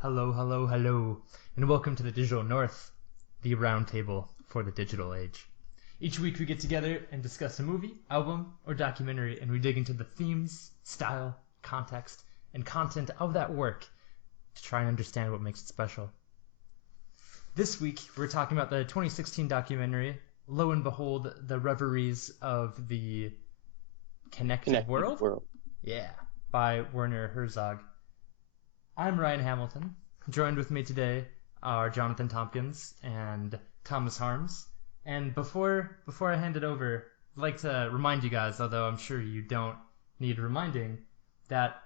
Hello, hello, hello, and welcome to the Digital North, the round table for the digital age. Each week we get together and discuss a movie, album, or documentary, and we dig into the themes, style, context, and content of that work to try and understand what makes it special. This week we're talking about the 2016 documentary, lo and behold, the Reveries of the Connected World? Yeah, by Werner Herzog. I'm Ryan Hamilton. Joined with me today are Jonathan Tompkins and Thomas Harms. And before I hand it over, I'd like to remind you guys, although I'm sure you don't need reminding, that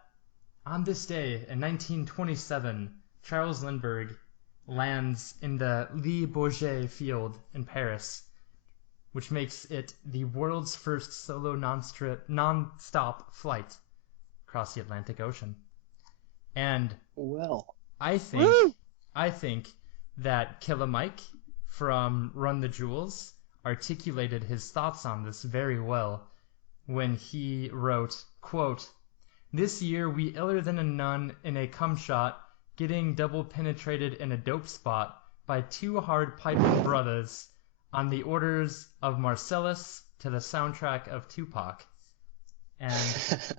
on this day in 1927, Charles Lindbergh lands in the Le Bourget field in Paris, which makes it the world's first solo non-stop flight across the Atlantic Ocean. And I think that Killer Mike from Run the Jewels articulated his thoughts on this very well when he wrote, quote, "This year we iller than a nun in a cum shot getting double penetrated in a dope spot by two hard piping brothers on the orders of Marcellus to the soundtrack of Tupac." And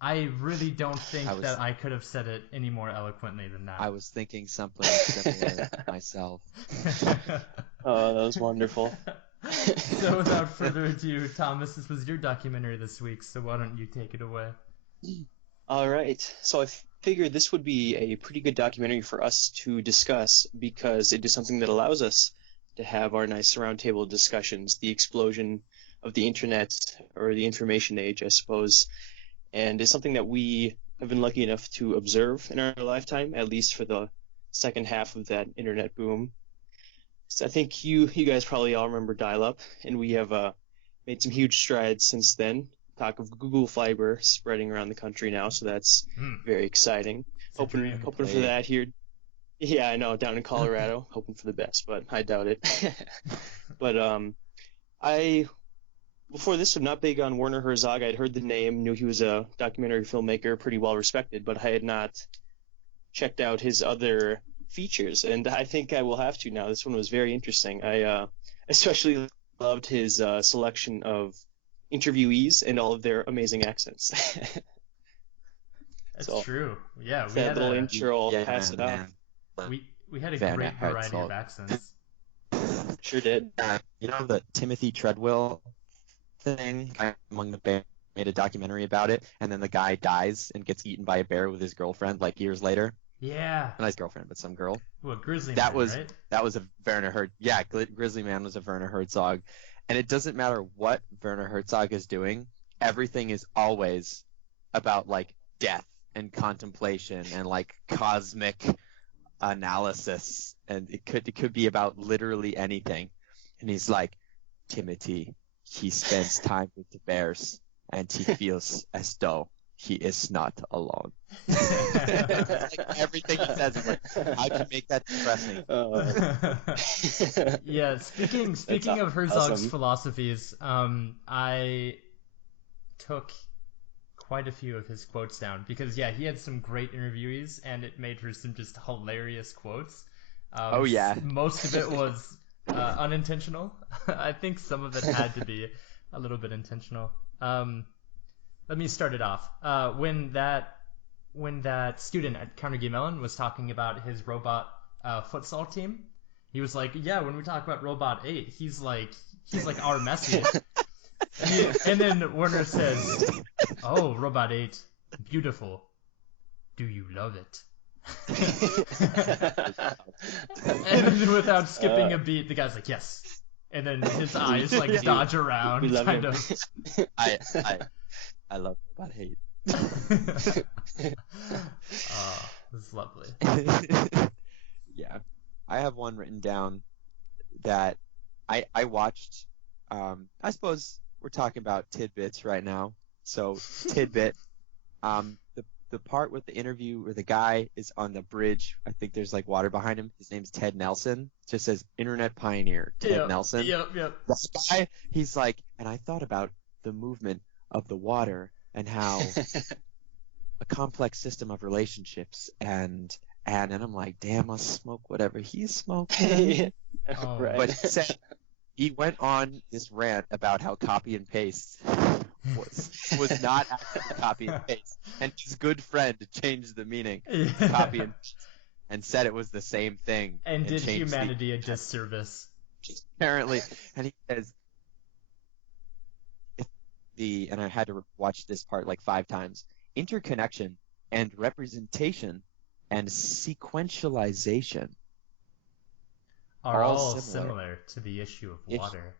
I really don't think that I could have said it any more eloquently than that. I was thinking something similar myself. Oh, that was wonderful. So without further ado, Thomas, this was your documentary this week, so why don't you take it away? All right. So I figured this would be a pretty good documentary for us to discuss because it is something that allows us to have our nice roundtable discussions, the explosion of the internet or the information age, I suppose. And it's something that we have been lucky enough to observe in our lifetime, at least for the second half of that internet boom. So I think you guys probably all remember dial-up, and we have made some huge strides since then. Talk of Google Fiber spreading around the country now, so that's very exciting. Hoping for that here. Yeah, I know, down in Colorado, hoping for the best, but I doubt it. But before this, I'm not big on Werner Herzog. I'd heard the name, knew he was a documentary filmmaker, pretty well respected, but I had not checked out his other features, and I think I will have to now. This one was very interesting. I especially loved his selection of interviewees and all of their amazing accents. That's true. Yeah, we that had little intro. I'll pass it off. We had a great variety of accents. Sure did. You know the Timothy Treadwell thing? Among the band made a documentary about it, and then the guy dies and gets eaten by a bear with his girlfriend like years later. Yeah. Not his girlfriend, but some girl. What, Grizzly Man, right? That was a Werner Herzog. Yeah, Grizzly Man was a Werner Herzog. And it doesn't matter what Werner Herzog is doing, everything is always about like death and contemplation and like cosmic analysis, and it could be about literally anything. And he's like, Timothy, he spends time with the bears, and he feels as though he is not alone. Like everything he says is like, how can you make that depressing? Yeah, speaking of Herzog's philosophies, I took quite a few of his quotes down because, yeah, he had some great interviewees, and it made for some just hilarious quotes. Oh, yeah. Most of it was unintentional. I think some of it had to be a little bit intentional. Let me start it off. When that student at Carnegie Mellon was talking about his robot futsal team, he was like, "Yeah, when we talk about Robot 8, he's like our Messi." And then Werner says, "Oh, Robot 8, beautiful. Do you love it?" And then without skipping a beat, the guy's like, "Yes." And then his eyes like dodge around, kind of. I love Robot 8. Oh, this is lovely. Yeah, I have one written down that I watched. I suppose we're talking about tidbits right now. So tidbit, the part with the interview where the guy is on the bridge. I think there's like water behind him. His name's Ted Nelson. It just says Internet Pioneer Ted Nelson. Yep. That guy, he's like, and I thought about the movement of the water and how a complex system of relationships and And then I'm like, damn, I'll smoke whatever he's smoking. Oh. Right. But he went on this rant about how copy and paste was not actually copy and paste, and his good friend changed the meaning to copy and paste and said it was the same thing. And did changed humanity a disservice. apparently. And he says, and I had to watch this part like 5 times, interconnection and representation and sequentialization Are all similar to the issue of water.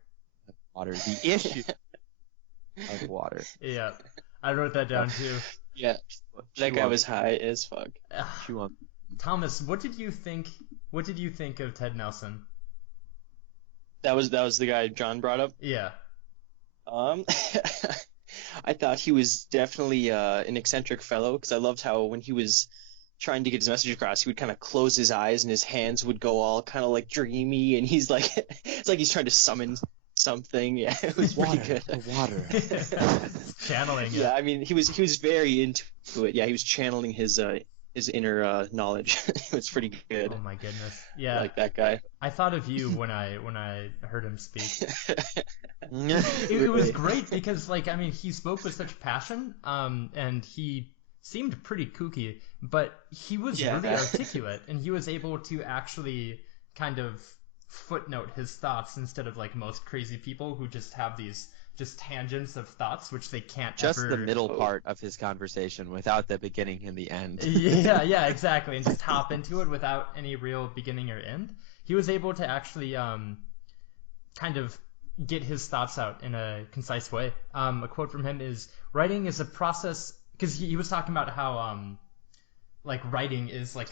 The issue of water. Yeah, I wrote that down too. Yeah, that guy was high as fuck. Chew on. Thomas, what did you think? What did you think of Ted Nelson? That was the guy John brought up. Yeah. I thought he was definitely an eccentric fellow, because I loved how when he was trying to get his message across, he would kind of close his eyes and his hands would go all kind of like dreamy, and he's like, it's like he's trying to summon something. Yeah, it was pretty good. The water. Channeling it. Yeah, I mean, he was very into it. Yeah, he was channeling his inner knowledge. It was pretty good. Oh my goodness. Yeah. I like that guy. I thought of you when I heard him speak. Really? It was great because, like, I mean, he spoke with such passion, and he seemed pretty kooky, but he was really articulate, and he was able to actually kind of footnote his thoughts instead of like most crazy people who just have these just tangents of thoughts which they can't Just ever... the middle part of his conversation without the beginning and the end. Yeah, exactly, and just hop into it without any real beginning or end. He was able to actually kind of get his thoughts out in a concise way. A quote from him is, "Writing is a process," because he was talking about how like writing is like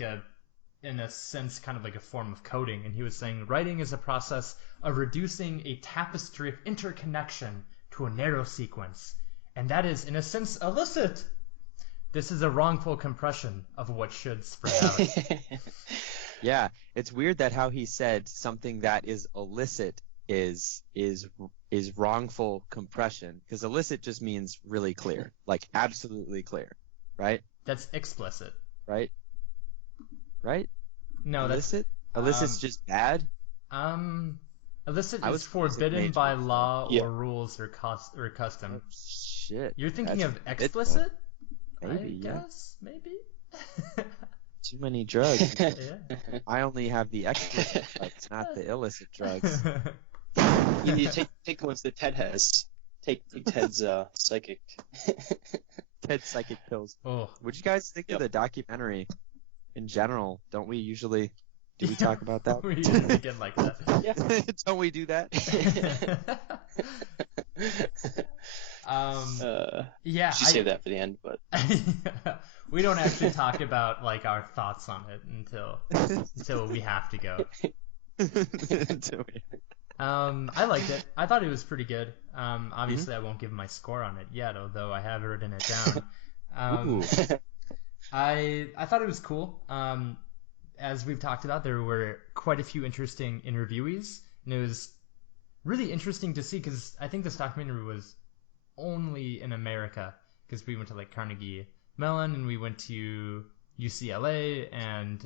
in a sense kind of like a form of coding, and he was saying writing is a process of reducing a tapestry of interconnection to a narrow sequence, and that is in a sense illicit. This is a wrongful compression of what should spread out. Yeah, it's weird that how he said something that is illicit is wrongful compression, because illicit just means really clear, like absolutely clear, right? That's explicit. Right? No, illicit? Illicit's just bad? Illicit is forbidden by law or rules or custom. Oh, shit. You're thinking of explicit? Maybe, I guess, maybe. Too many drugs. Yeah. I only have the explicit drugs, not the illicit drugs. You need to take the ones that Ted has. Take Ted's psychic. Ted's psychic pills. Oh. What'd you guys think of the documentary in general? Don't we usually... Do we talk about that? We usually begin like that. Yeah. Don't we do that? Yeah. Should save that for the end, but we don't actually talk about like our thoughts on it until we have to go. I liked it. I thought it was pretty good. Obviously, I won't give my score on it yet, although I have written it down. I thought it was cool. As we've talked about, there were quite a few interesting interviewees, and it was really interesting to see because I think this documentary was only in America, because we went to like Carnegie Mellon and we went to UCLA and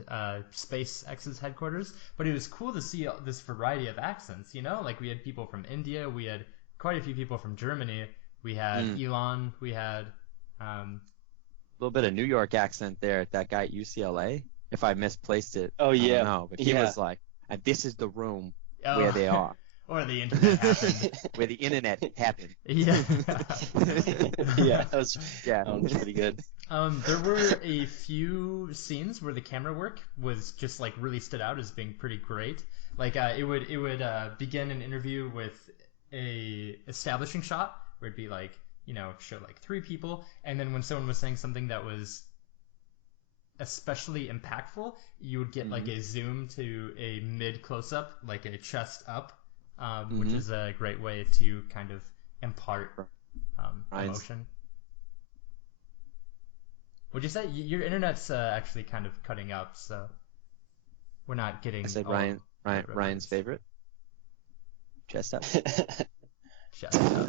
SpaceX's headquarters, but it was cool to see this variety of accents, you know, like we had people from India, we had quite a few people from Germany, we had Elon, we had a little bit of New York accent there at that guy at UCLA. If I misplaced it, I don't know, but he was like, and this is the room Oh. where they are. Or the internet happened. Where the internet happened. Yeah. That was pretty good. There were a few scenes where the camera work was just like really stood out as being pretty great. Like it would begin an interview with a establishing shot where it'd be like, you know, show like 3 people, and then when someone was saying something that was especially impactful, you would get like a zoom to a mid close-up, like a chest up, which is a great way to kind of impart emotion. Would you say your internet's actually kind of cutting up, so we're not getting... I said Ryan's favorite? Chest up. Chest up.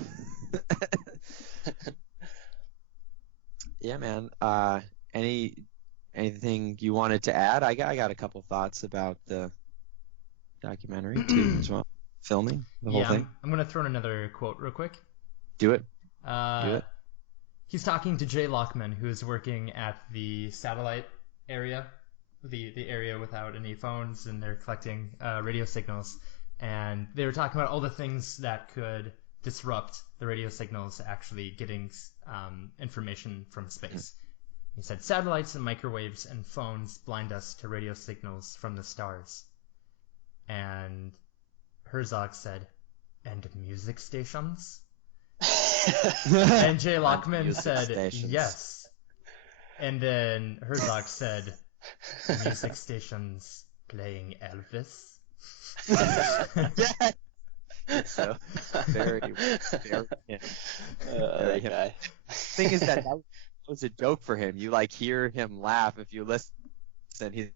Yeah, man. anything you wanted to add? I got a couple thoughts about the documentary too as well. Filming the whole thing. I'm gonna throw in another quote real quick. Do it. He's talking to Jay Lockman, who is working at the satellite area, the area without any phones, and they're collecting radio signals. And they were talking about all the things that could disrupt the radio signals actually getting information from space. He said, satellites and microwaves and phones blind us to radio signals from the stars. And Herzog said, and music stations? And Jay Lockman said, yes. And then Herzog said, music stations playing Elvis? Yeah. So very, very him. That guy. Thing is that was a joke for him. You like hear him laugh if you listen. He's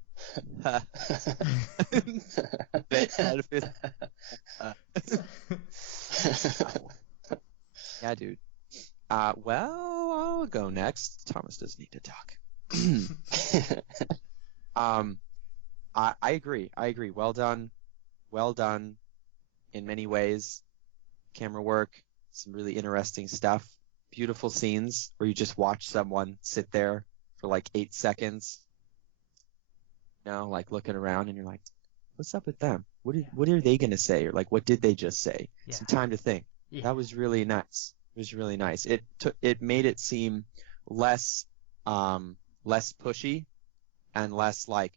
yeah, dude. Well, I'll go next. Thomas doesn't need to talk. I agree. Well done in many ways. Camera work, some really interesting stuff. Beautiful scenes where you just watch someone sit there for like 8 seconds, like looking around, and you're like, what's up with them? What are they going to say? Or like, what did they just say? Yeah. Some time to think. Yeah. That was really nice. It was really nice. It made it seem less pushy and less like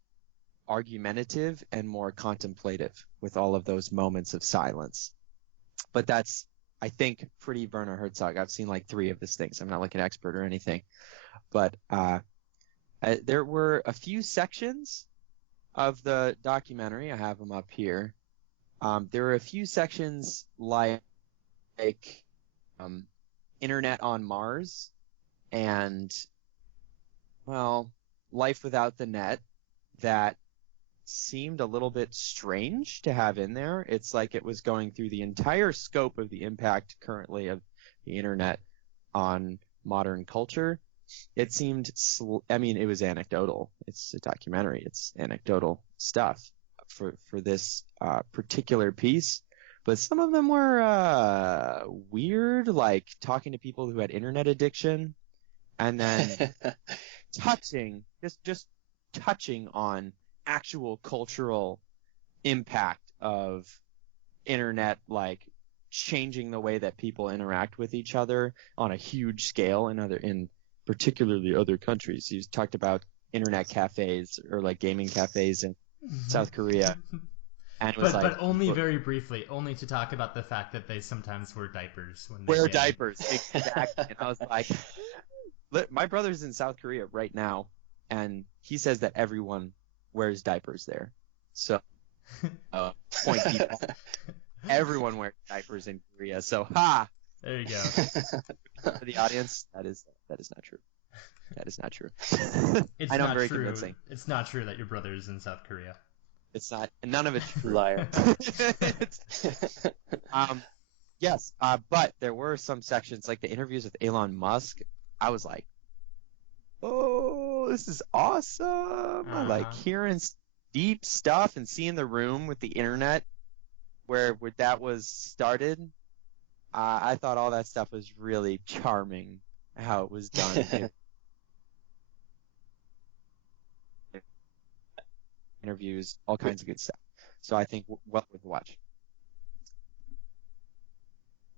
argumentative and more contemplative with all of those moments of silence. But that's, I think, pretty Werner Herzog. I've seen like 3 of his things. I'm not like an expert or anything, but there were a few sections of the documentary. I have them up here. There were a few sections like Internet on Mars and, well, life without the net that seemed a little bit strange to have in there. It's like it was going through the entire scope of the impact currently of the internet on modern culture. It seemed, it was anecdotal. It's a documentary. It's anecdotal stuff for this particular piece. But some of them were weird, like talking to people who had internet addiction, and then just touching on actual cultural impact of internet, like changing the way that people interact with each other on a huge scale in particularly other countries. He talked about internet cafes or like gaming cafes in South Korea. And but only very briefly, only to talk about the fact that they sometimes wear diapers when they wear diapers. Exactly. And I was like, my brother's in South Korea right now, and he says that everyone wears diapers there. So, point people. Everyone wears diapers in Korea. So, there you go. For the audience, that is not true. That is not true. It's I know, not I'm very true. convincing. It's not true that your brother is in South Korea. It's not. None of it's true. Liar. Yes, but there were some sections, like the interviews with Elon Musk. I was like, oh, this is awesome. I like hearing deep stuff and seeing the room with the internet where that was started. I thought all that stuff was really charming, how it was done. Interviews, all kinds of good stuff. So I think well worth the watch.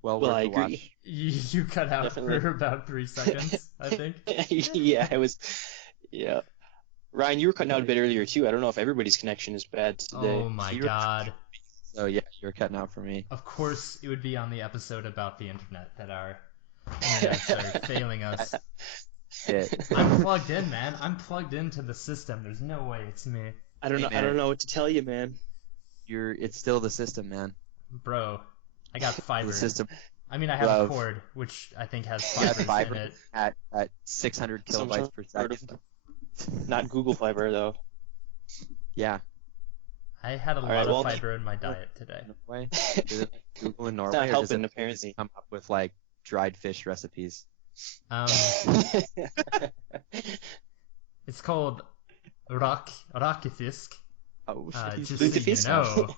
Well worth I the agree. watch. You cut out Definitely. for about 3 seconds, I think. Yeah, it was. Yeah. Ryan, you were cutting out a bit earlier too. I don't know if everybody's connection is bad today. Oh my god. So yeah, you're cutting out for me. Of course, it would be on the episode about the internet that our internets are failing us. Yeah. I'm plugged in, man. I'm plugged into the system. There's no way it's me. I don't know. I don't know what to tell you, man. It's still the system, man. Bro, I got fiber. The system. I mean, I have a cord, which I think has fiber in it. At 600 kilobytes per second. Not Google Fiber, though. Yeah. I had a lot of fiber in my diet today. Norway? Google in Norway? It's not helping, apparently. Come up with, like, dried fish recipes. It's called rakifisk. Oh, Just so you Lutefisk? know,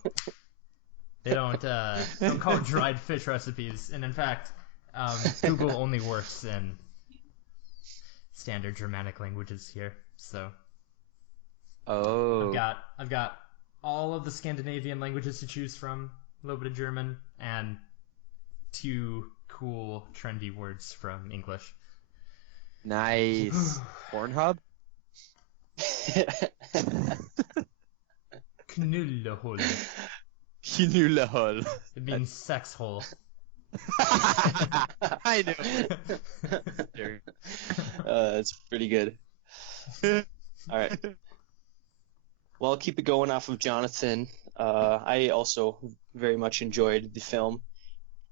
they don't call dried fish recipes, and in fact, Google only works in standard Germanic languages here. So Oh. I've got all of the Scandinavian languages to choose from, a little bit of German, and 2 cool trendy words from English. Nice. Pornhub? Knullehole. Knullehole. It means sex hole. I know. That's pretty good. All right. Well, I'll keep it going off of Jonathan. I also very much enjoyed the film.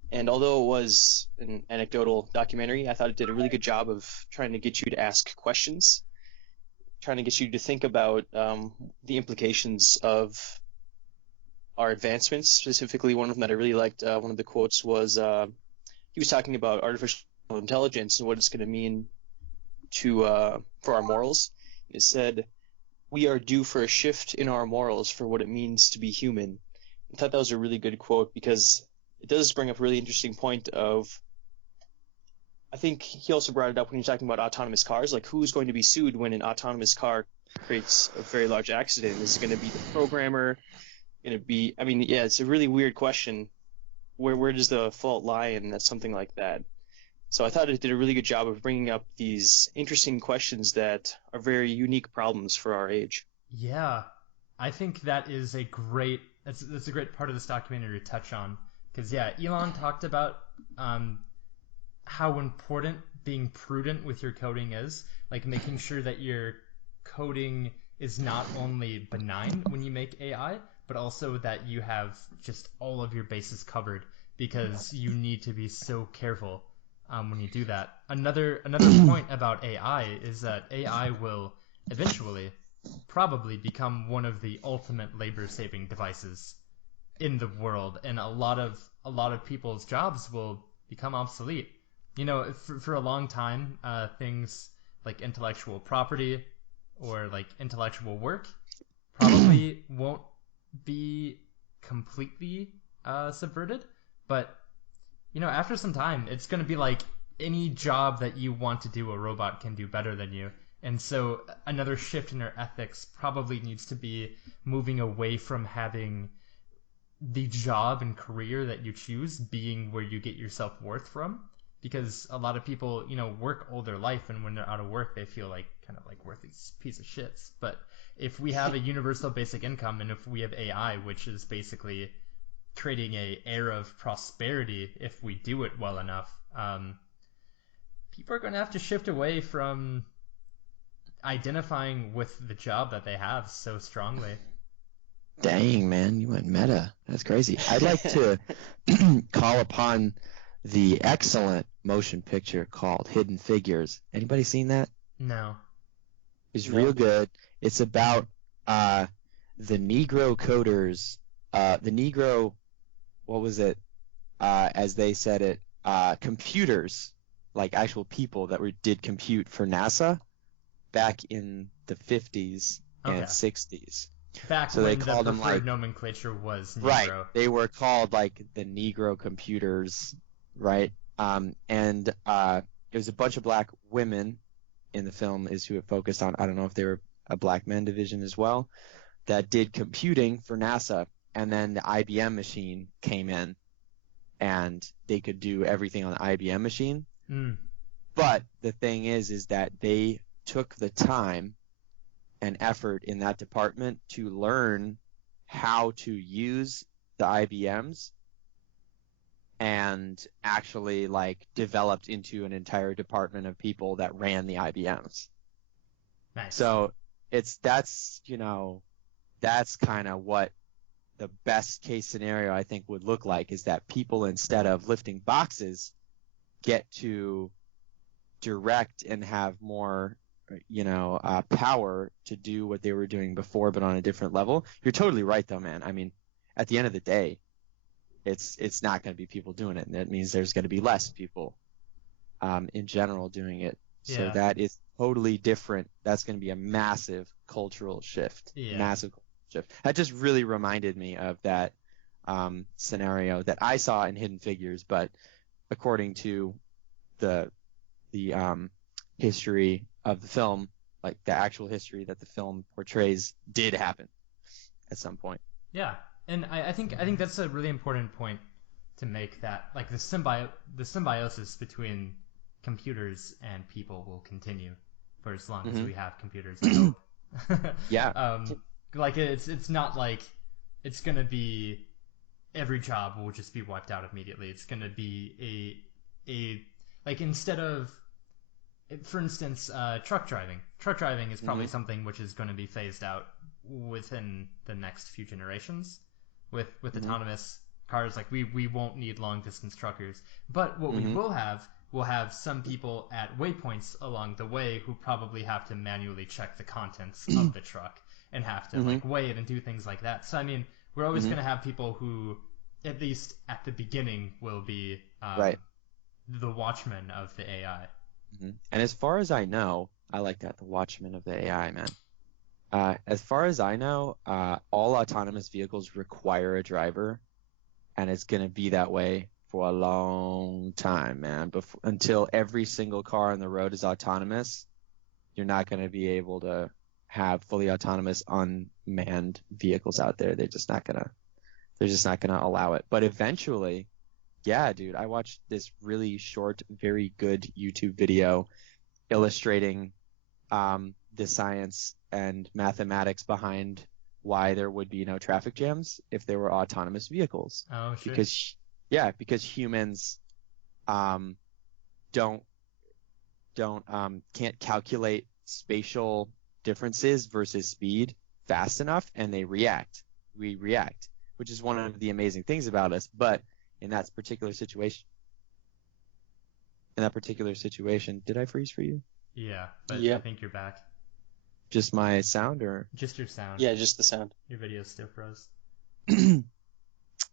And although it was an anecdotal documentary, I thought it did a really good job of trying to get you to ask questions, trying to get you to think about the implications of our advancements. Specifically, one of them that I really liked, one of the quotes was he was talking about artificial intelligence and what it's going to mean to for our morals. It said, "We are due for a shift in our morals for what it means to be human." I thought that was a really good quote because it does bring up a really interesting point of, I think he also brought it up when he was talking about autonomous cars, like who's going to be sued when an autonomous car creates a very large accident? Is it going to be the programmer? Going to be, I mean, yeah, it's a really weird question. Where does the fault lie in something like that? So I thought it did a really good job of bringing up these interesting questions that are very unique problems for our age. Yeah, I think that is a great that's a great part of this documentary to touch on, because yeah, Elon talked about how important being prudent with your coding is, like making sure that your coding is not only benign when you make AI, but also that you have just all of your bases covered, because you need to be so careful when you do that. Another point about AI is that AI will eventually probably become one of the ultimate labor-saving devices in the world, and a lot of people's jobs will become obsolete. You know, for a long time, things like intellectual property or like intellectual work probably won't be completely subverted, but you know, after some time, it's going to be like any job that you want to do, a robot can do better than you. And so another shift in our ethics probably needs to be moving away from having the job and career that you choose being where you get your self-worth from, because a lot of people, you know, work all their life, and when they're out of work they feel like kind of like worthless piece of shits. But if we have a universal basic income, and if we have AI, which is basically creating a era of prosperity if we do it well enough, people are going to have to shift away from identifying with the job that they have so strongly. Dang, man, you went meta. That's crazy. I'd like to call upon the excellent motion picture called Hidden Figures. Anybody seen that? No. It's real good. It's about the Negro coders, the Negro, what was it, as they said it, computers, like actual people that did compute for NASA back in the 50s and 60s. Back so when they the called them preferred like nomenclature was Negro. Right. They were called like the Negro computers, right? And it was a bunch of black women in the film is who it focused on. I don't know if they were a black men division as well that did computing for NASA, and then the IBM machine came in and they could do everything on the IBM machine. But the thing is that they took the time and effort in that department to learn how to use the IBMs, and actually like developed into an entire department of people that ran the IBMs. Nice. So that's kind of what the best case scenario I think would look like, is that people, instead of lifting boxes, get to direct and have more power to do what they were doing before, but on a different level. You're totally right though, man. I mean, at the end of the day, it's not going to be people doing it, and that means there's going to be less people in general doing it. So that is totally different. That's going to be a massive cultural shift, Yeah. massive cultural shift. That just really reminded me of that scenario that I saw in Hidden Figures, but according to the history of the film, like the actual history that the film portrays, did happen at some point. Yeah, and I think that's a really important point to make, that like the symbiosis between computers and people will continue for as long as we have computers, I hope. Yeah. Like it's not like it's gonna be every job will just be wiped out immediately. It's gonna be a like, instead of, for instance, truck driving. Truck driving is probably something which is going to be phased out within the next few generations. With autonomous cars, like we won't need long distance truckers. But what we will have some people at waypoints along the way who probably have to manually check the contents of the truck and have to like weigh it and do things like that. So I mean, we're always going to have people who, at least at the beginning, will be the watchmen of the AI. And as far as I know, I like that, the watchman of the AI, man. As far as I know, all autonomous vehicles require a driver, and it's going to be that way for a long time, man. Until every single car on the road is autonomous, you're not going to be able to have fully autonomous unmanned vehicles out there. They're just not going to allow it. But eventually, yeah, dude, I watched this really short, very good YouTube video illustrating the science and mathematics behind why there would be no traffic jams if there were autonomous vehicles. Oh, sure. Because humans can't calculate spatial differences versus speed fast enough, and we react, which is one of the amazing things about us. But in that particular situation, did I freeze for you? Yeah, but I think you're back. Just my sound, or just your sound? Yeah, just the sound. Your video still froze.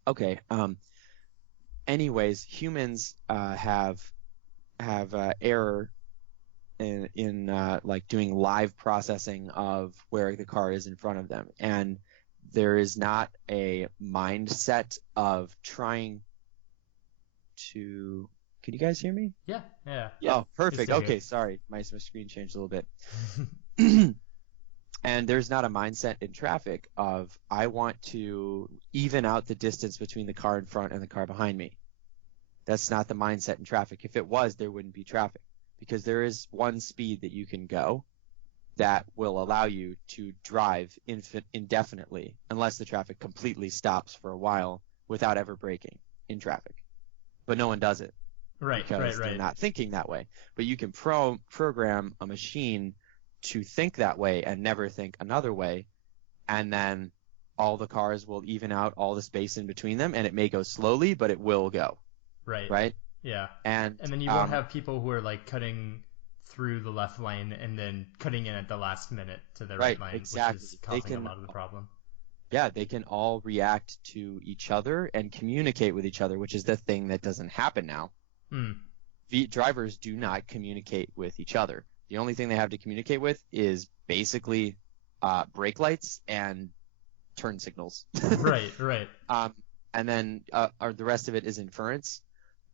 Okay. Anyways, humans have error in like doing live processing of where the car is in front of them, and there is not a mindset of trying to. Can you guys hear me? Yeah. Oh, perfect. Okay, here. sorry, my screen changed a little bit. And there's not a mindset in traffic of, I want to even out the distance between the car in front and the car behind me. That's not the mindset in traffic. If it was, there wouldn't be traffic, because there is one speed that you can go that will allow you to drive indefinitely, unless the traffic completely stops for a while without ever braking in traffic. But no one does it. Right. They're not thinking that way. But you can program a machine to think that way and never think another way, and then all the cars will even out all the space in between them, and it may go slowly, but it will go. Right? Yeah. And then you won't have people who are like cutting through the left lane and then cutting in at the last minute to the right lane, exactly. which is causing a lot of the problem. Yeah, they can all react to each other and communicate with each other, which is the thing that doesn't happen now. Drivers do not communicate with each other. The only thing they have to communicate with is basically brake lights and turn signals. Right. And then the rest of it is inference.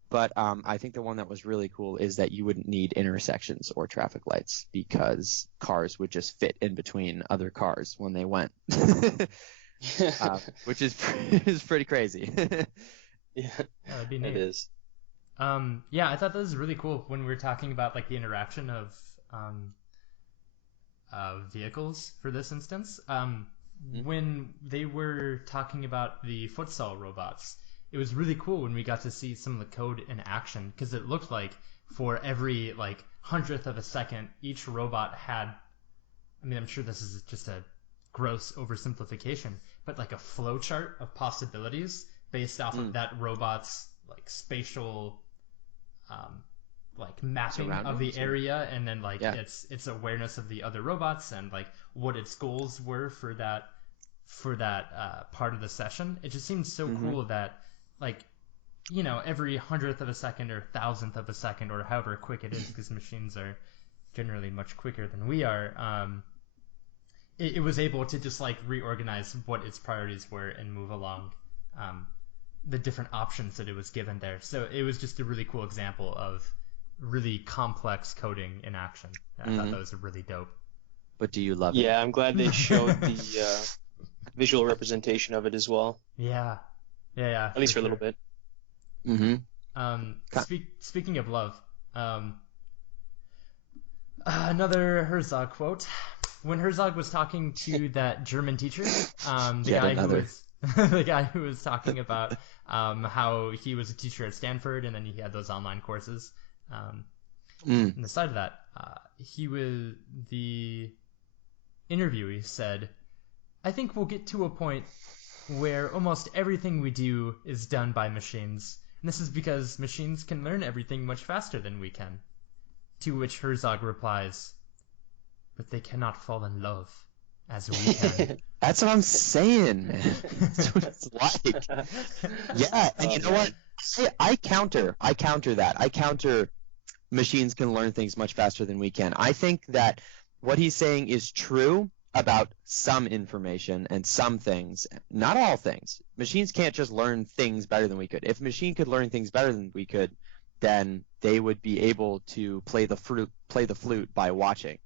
But I think the one that was really cool is that you wouldn't need intersections or traffic lights, because cars would just fit in between other cars when they went, which is pretty crazy. Yeah, that'd be neat. It is. Yeah, I thought that was really cool when we were talking about like the interaction of vehicles for this instance. When they were talking about the futsal robots, it was really cool when we got to see some of the code in action, because it looked like for every like 100th of a second, each robot had, I mean, I'm sure this is just a gross oversimplification, but like a flowchart of possibilities based off of that robot's like spatial like mapping of the area, and then like its awareness of the other robots, and like what its goals were for that part of the session. It just seems so cool that, like, you know, every 100th of a second or 1,000th of a second, or however quick it is, because machines are generally much quicker than we are, it was able to just like reorganize what its priorities were and move along the different options that it was given there. So it was just a really cool example of really complex coding in action. I thought that was really dope. But do you love it? Yeah, I'm glad they showed the visual representation of it as well. Yeah. At least for a little bit. Speaking of love, another Herzog quote. When Herzog was talking to that German teacher, the guy who was talking about how he was a teacher at Stanford and then he had those online courses. On the side of that, the interviewee said, "I think we'll get to a point where almost everything we do is done by machines. And this is because machines can learn everything much faster than we can." To which Herzog replies, "But they cannot fall in love as we can." That's what I'm saying, man. That's what it's like. Yeah, and you know what? I counter that. I counter machines can learn things much faster than we can. I think that what he's saying is true about some information and some things, not all things. Machines can't just learn things better than we could. If a machine could learn things better than we could, then they would be able to play the flute by watching.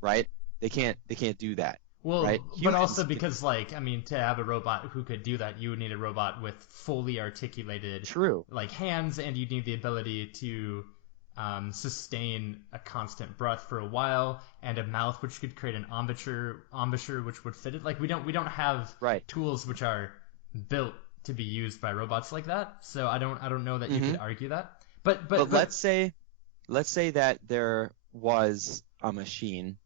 Right? They can't do that. Well, right? But also because, like, I mean, to have a robot who could do that, you would need a robot with fully articulated, like, hands, and you'd need the ability to sustain a constant breath for a while, and a mouth which could create an embouchure which would fit it. Like, we don't have tools which are built to be used by robots like that. So I don't know that you could argue that. But let's say that there was a machine.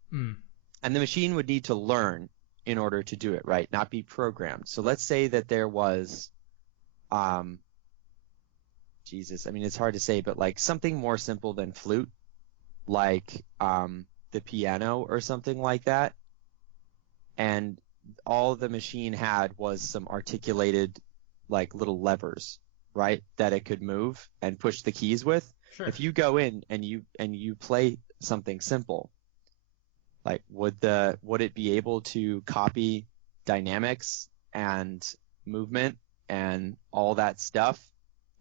And the machine would need to learn in order to do it, right? Not be programmed. So let's say that there was, Jesus, I mean, it's hard to say, but like something more simple than flute, like the piano or something like that. And all the machine had was some articulated, like little levers, right? That it could move and push the keys with. Sure. If you go in and you play something simple, like, would it be able to copy dynamics and movement and all that stuff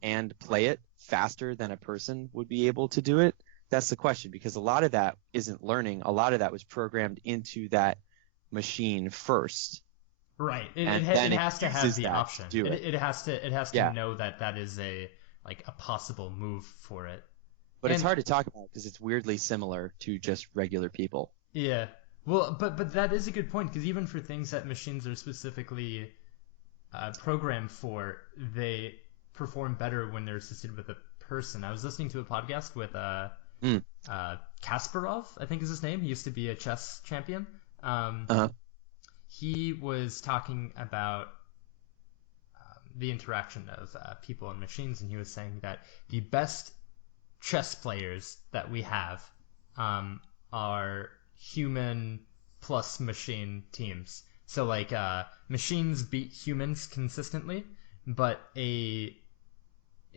and play it faster than a person would be able to do it? That's the question, because a lot of that isn't learning. A lot of that was programmed into that machine first. Right. It has to have the option. It has to know that is a possible move for it. But it's hard to talk about because it's weirdly similar to just regular people. Yeah. Well, but that is a good point, because even for things that machines are specifically programmed for, they perform better when they're assisted with a person. I was listening to a podcast with Kasparov, I think is his name. He used to be a chess champion. He was talking about the interaction of people and machines, and he was saying that the best chess players that we have are human plus machine teams. So like machines beat humans consistently, but a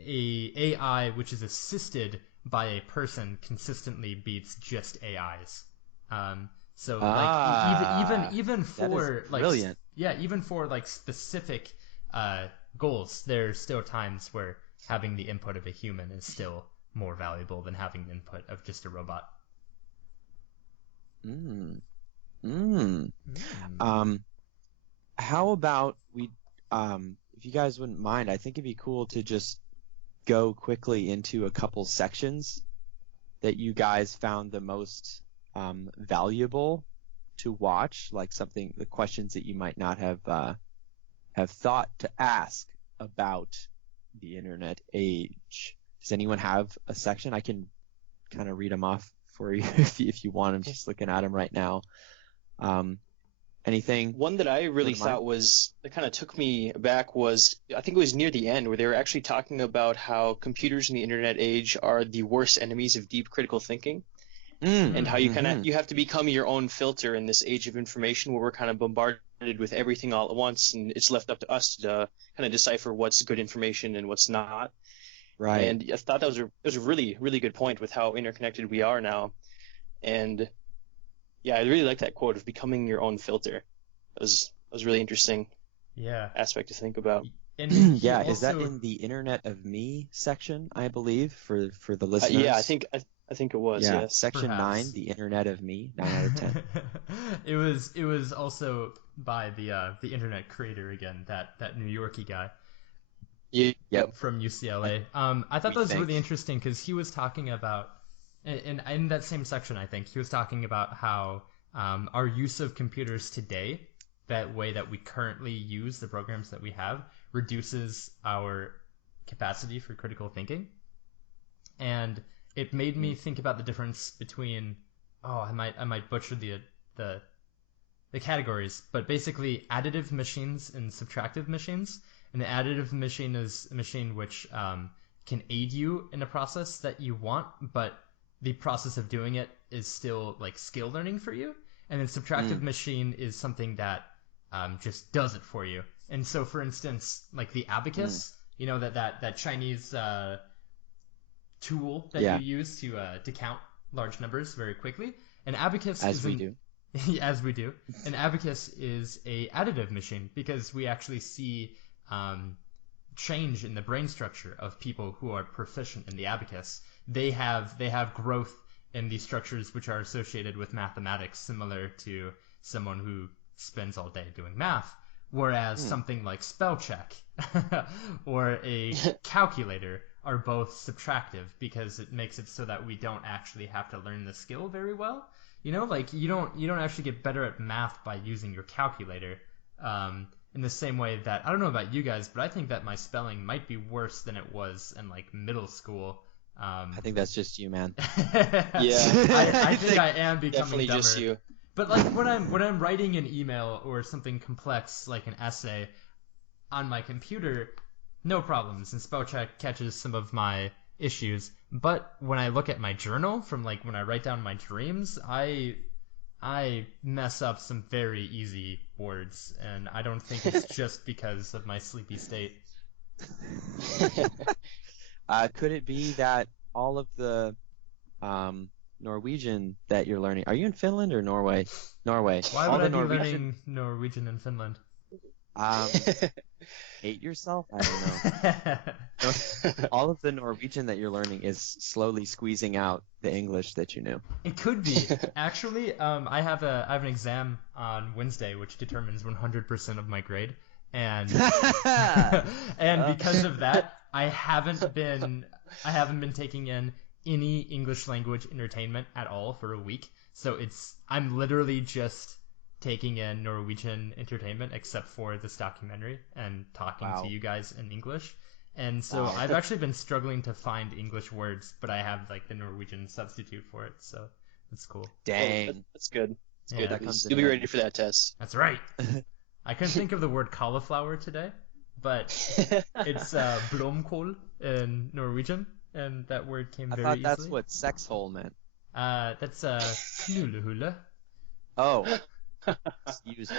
AI which is assisted by a person consistently beats just AIs. So like even for like brilliant. Even for like specific goals, there's still times where having the input of a human is still more valuable than having the input of just a robot. How about we, if you guys wouldn't mind, I think it'd be cool to just go quickly into a couple sections that you guys found the most valuable to watch, like the questions that you might not have thought to ask about the internet age. Does anyone have a section? I can kind of read them off for you if you want. I'm just looking at them right now. Anything? One that I really thought that kind of took me aback was, I think it was near the end, where they were actually talking about how computers in the internet age are the worst enemies of deep critical thinking. And how you you have to become your own filter in this age of information where we're kind of bombarded with everything all at once, and it's left up to us to kind of decipher what's good information and what's not. Right. And I thought that was a really, really good point with how interconnected we are now. And Yeah, I really like that quote of becoming your own filter. That was really interesting Yeah. aspect to think about. And he Yeah, is that also in the Internet of Me section, I believe, for the Yeah, listeners? I think it was, Yeah, yes. section Perhaps. 9, the Internet of Me, 9 out of 10. it was also by the internet creator again, that New Yorkie guy Yep. from UCLA. I thought We that was think. really interesting because he was talking about, in that same section, I think he was talking about how our use of computers today, that way that we currently use the programs that we have, reduces our capacity for critical thinking. And it made me think about the difference between, I might butcher the the categories, but basically additive machines and subtractive machines. An additive machine is a machine which can aid you in a process that you want, but the process of doing it is still like skill learning for you. And then subtractive machine is something that just does it for you. And so, for instance, like the abacus, you know, that Chinese tool that Yeah, you use to count large numbers very quickly. An abacus as we isn't do. as we do. An abacus is a additive machine because we actually see change in the brain structure of people who are proficient in the abacus. They have growth in these structures which are associated with mathematics, similar to someone who spends all day doing math. Whereas something like spell check or a calculator are both subtractive because it makes it so that we don't actually have to learn the skill very well. You know, like you don't actually get better at math by using your calculator. In the same way that I don't know about you guys, but I think that my spelling might be worse than it was in like middle school. I think that's just you, man. Yeah. I think I am becoming Definitely dumber. just you. But like when I'm writing an email or something complex like an essay on my computer, no problems, and spell check catches some of my issues. But when I look at my journal from like when I write down my dreams, I mess up some very easy words, and I don't think it's just because of my sleepy state. Could it be that all of the Norwegian that you're learning, are you in Finland or Norway? Norway. Why All would the I be Norwegian, learning Norwegian in Finland? hate yourself? I don't know. All of the Norwegian that you're learning is slowly squeezing out the English that you knew. It could be. Actually, I have an exam on Wednesday which determines 100% of my grade, and and because of that, I haven't been taking in any English language entertainment at all for a week. So I'm literally just taking in Norwegian entertainment except for this documentary and talking Wow. to you guys in English. And so Wow. I've actually been struggling to find English words, but I have like the Norwegian substitute for it, so that's cool. Dang. That's good. That's Yeah. good. That At comes least in you'll be handy. ready for that test. That's right. I couldn't think of the word cauliflower today, but it's blomkål in Norwegian, and that word came I very thought that's easily. what sex hole meant. That's knullehulle. Oh, excuse me.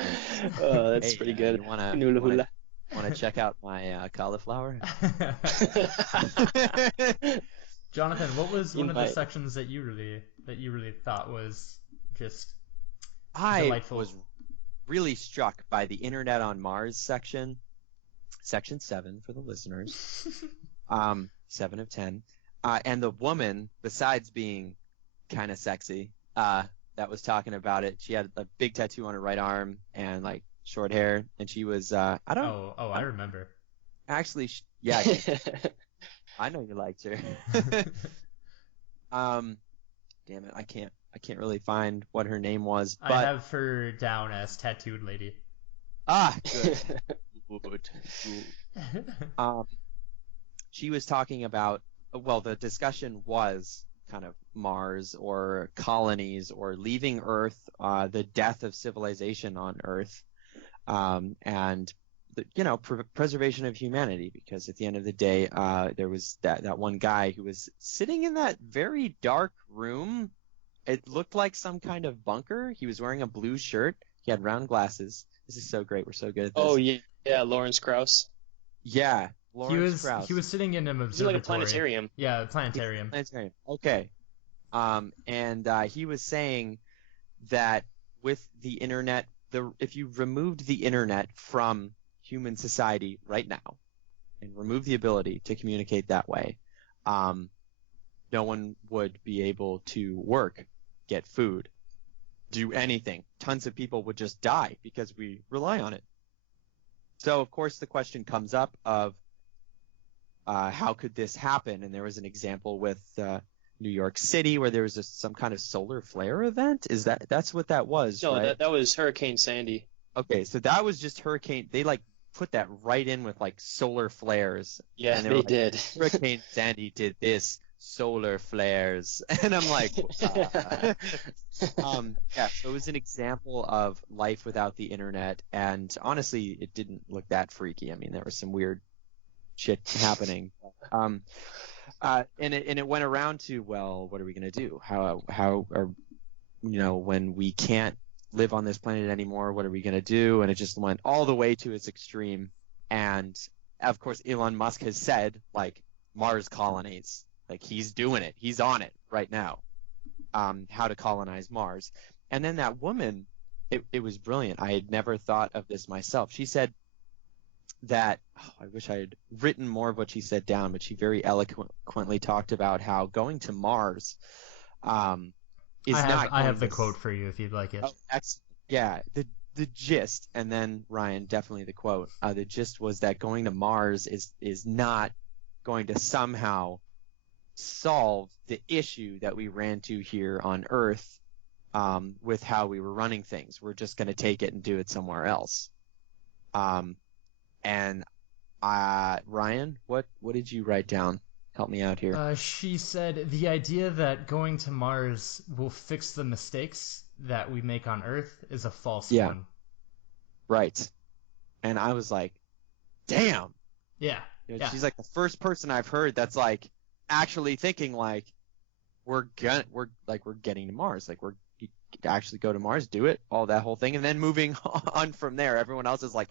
Oh, that's Hey, pretty good. You wanna Hula hula. check out my cauliflower? Jonathan, what was one of the Invite. sections that you really thought was just I delightful? was really struck by the Internet on Mars section, section 7 for the listeners, 7 of 10, and the woman, besides being kind of sexy, that was talking about it. She had a big tattoo on her right arm and like short hair, and she was I remember. actually I know you liked her. Damn it, I can't really find what her name was, but I have her down as tattooed lady. good. Good. She was talking about, well, the discussion was kind of Mars or colonies or leaving Earth, the death of civilization on Earth, and preservation of humanity, because at the end of the day, there was that one guy who was sitting in that very dark room. It looked like some kind of bunker. He was wearing a blue shirt. He had round glasses. This is so great. We're so good at this. Oh yeah, Lawrence Krauss. Yeah, Lawrence Krauss. He was sitting in an He's in like observatory. a planetarium. Yeah, a planetarium. Planetarium. Okay. And he was saying that with the internet, if you removed the internet from human society right now and removed the ability to communicate that way, no one would be able to work, get food, do anything. Tons of people would just die because we rely on it. So, of course, the question comes up of how could this happen? And there was an example with New York City where there was some kind of solar flare event. That's what that was? No, right? that was Hurricane Sandy. Okay, so that was just hurricane. They like put that right in with like solar flares. Yeah, and they like, did. Hurricane Sandy did this, solar flares, and I'm like, yeah. So it was an example of life without the internet, and honestly, it didn't look that freaky. I mean, there was some weird shit happening. And it went around to, well, what are we gonna do? How are, when we can't live on this planet anymore, what are we gonna do? And it just went all the way to its extreme. And of course, Elon Musk has said like Mars colonies, like he's doing it, he's on it right now. How to colonize Mars. And then that woman, it was brilliant. I had never thought of this myself. She said that, I wish I had written more of what she said down, but she very eloquently talked about how going to Mars is not. I have the quote for you if you'd like it. Oh, yeah, the gist, and then Ryan, definitely the quote. The gist was that going to Mars is not going to somehow solve the issue that we ran to here on Earth with how we were running things. We're just going to take it and do it somewhere else. And Ryan, what did you write down? Help me out here. She said the idea that going to Mars will fix the mistakes that we make on Earth is a false one. Right. And I was like, damn. Yeah. Yeah. She's like the first person I've heard that's like actually thinking like we're getting to Mars, like we're actually go to Mars, do it, all that whole thing, and then moving on from there. Everyone else is like,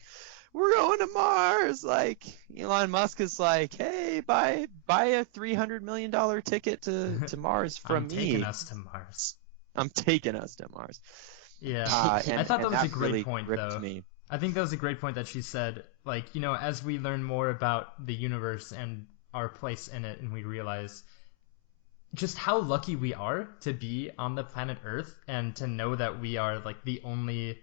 we're going to Mars. Like Elon Musk is like, hey, buy a $300 million ticket to Mars from me. I'm taking us to Mars. I'm taking us to Mars. Yeah. I thought that was a great really point, though. Me. I think that was a great point that she said, like, as we learn more about the universe and our place in it, and we realize just how lucky we are to be on the planet Earth and to know that we are like the only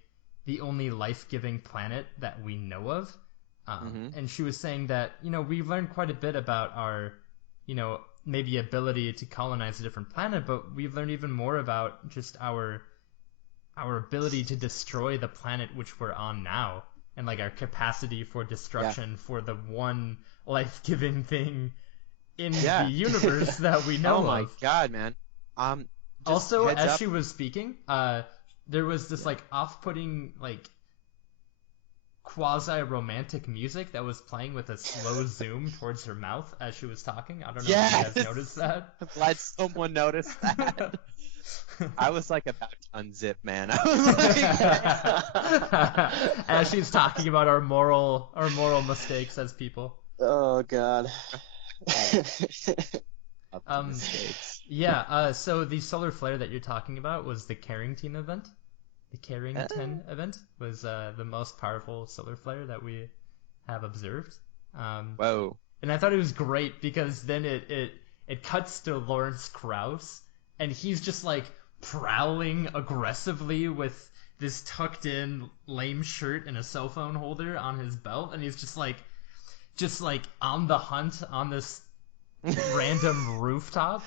life-giving planet that we know of. And she was saying that, we've learned quite a bit about our, maybe ability to colonize a different planet, but we've learned even more about just our ability to destroy the planet which we're on now, and like our capacity for destruction for the one life-giving thing in the universe that we know of. Oh my god, man. Also, as she was speaking, there was this like off-putting, like quasi-romantic music that was playing with a slow zoom towards her mouth as she was talking. I don't know if you guys noticed that. I'm glad someone noticed that. I was like about to unzip, man. I was like, as she's talking about our moral mistakes as people. Oh god. So the solar flare that you're talking about was the Carrington event. The Carrington event was the most powerful solar flare that we have observed. Whoa. And I thought it was great because then it cuts to Lawrence Krauss, and he's just like prowling aggressively with this tucked in lame shirt and a cell phone holder on his belt, and he's just like on the hunt on this random rooftop.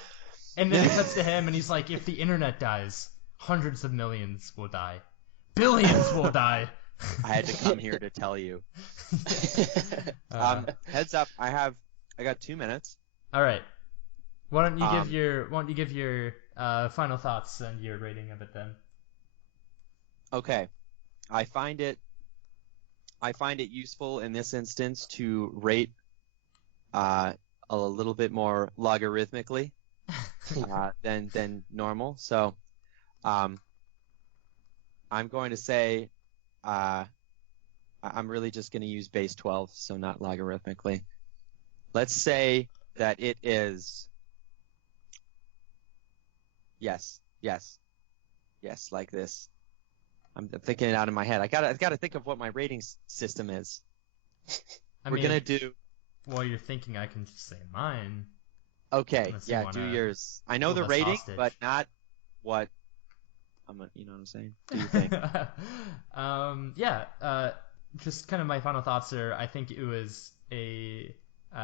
And then it cuts to him and he's like, if the internet dies, hundreds of millions will die. Billions will die. I had to come here to tell you. Heads up, I got 2 minutes. All right. Why don't you give your final thoughts and your rating of it then? Okay. I find it useful in this instance to rate a little bit more logarithmically than normal. So I'm going to say I'm really just going to use base 12, so not logarithmically. Let's say that it is yes. Yes, like this. I'm thinking it out in my head. I gotta think of what my rating system is. We're gonna do. While you're thinking, I can just say mine. Okay, Unless you yeah, wanna do yours. I know hold the us rating, hostage. but not what. You know what I'm saying? Do you think? Just kind of my final thoughts are, I think it was a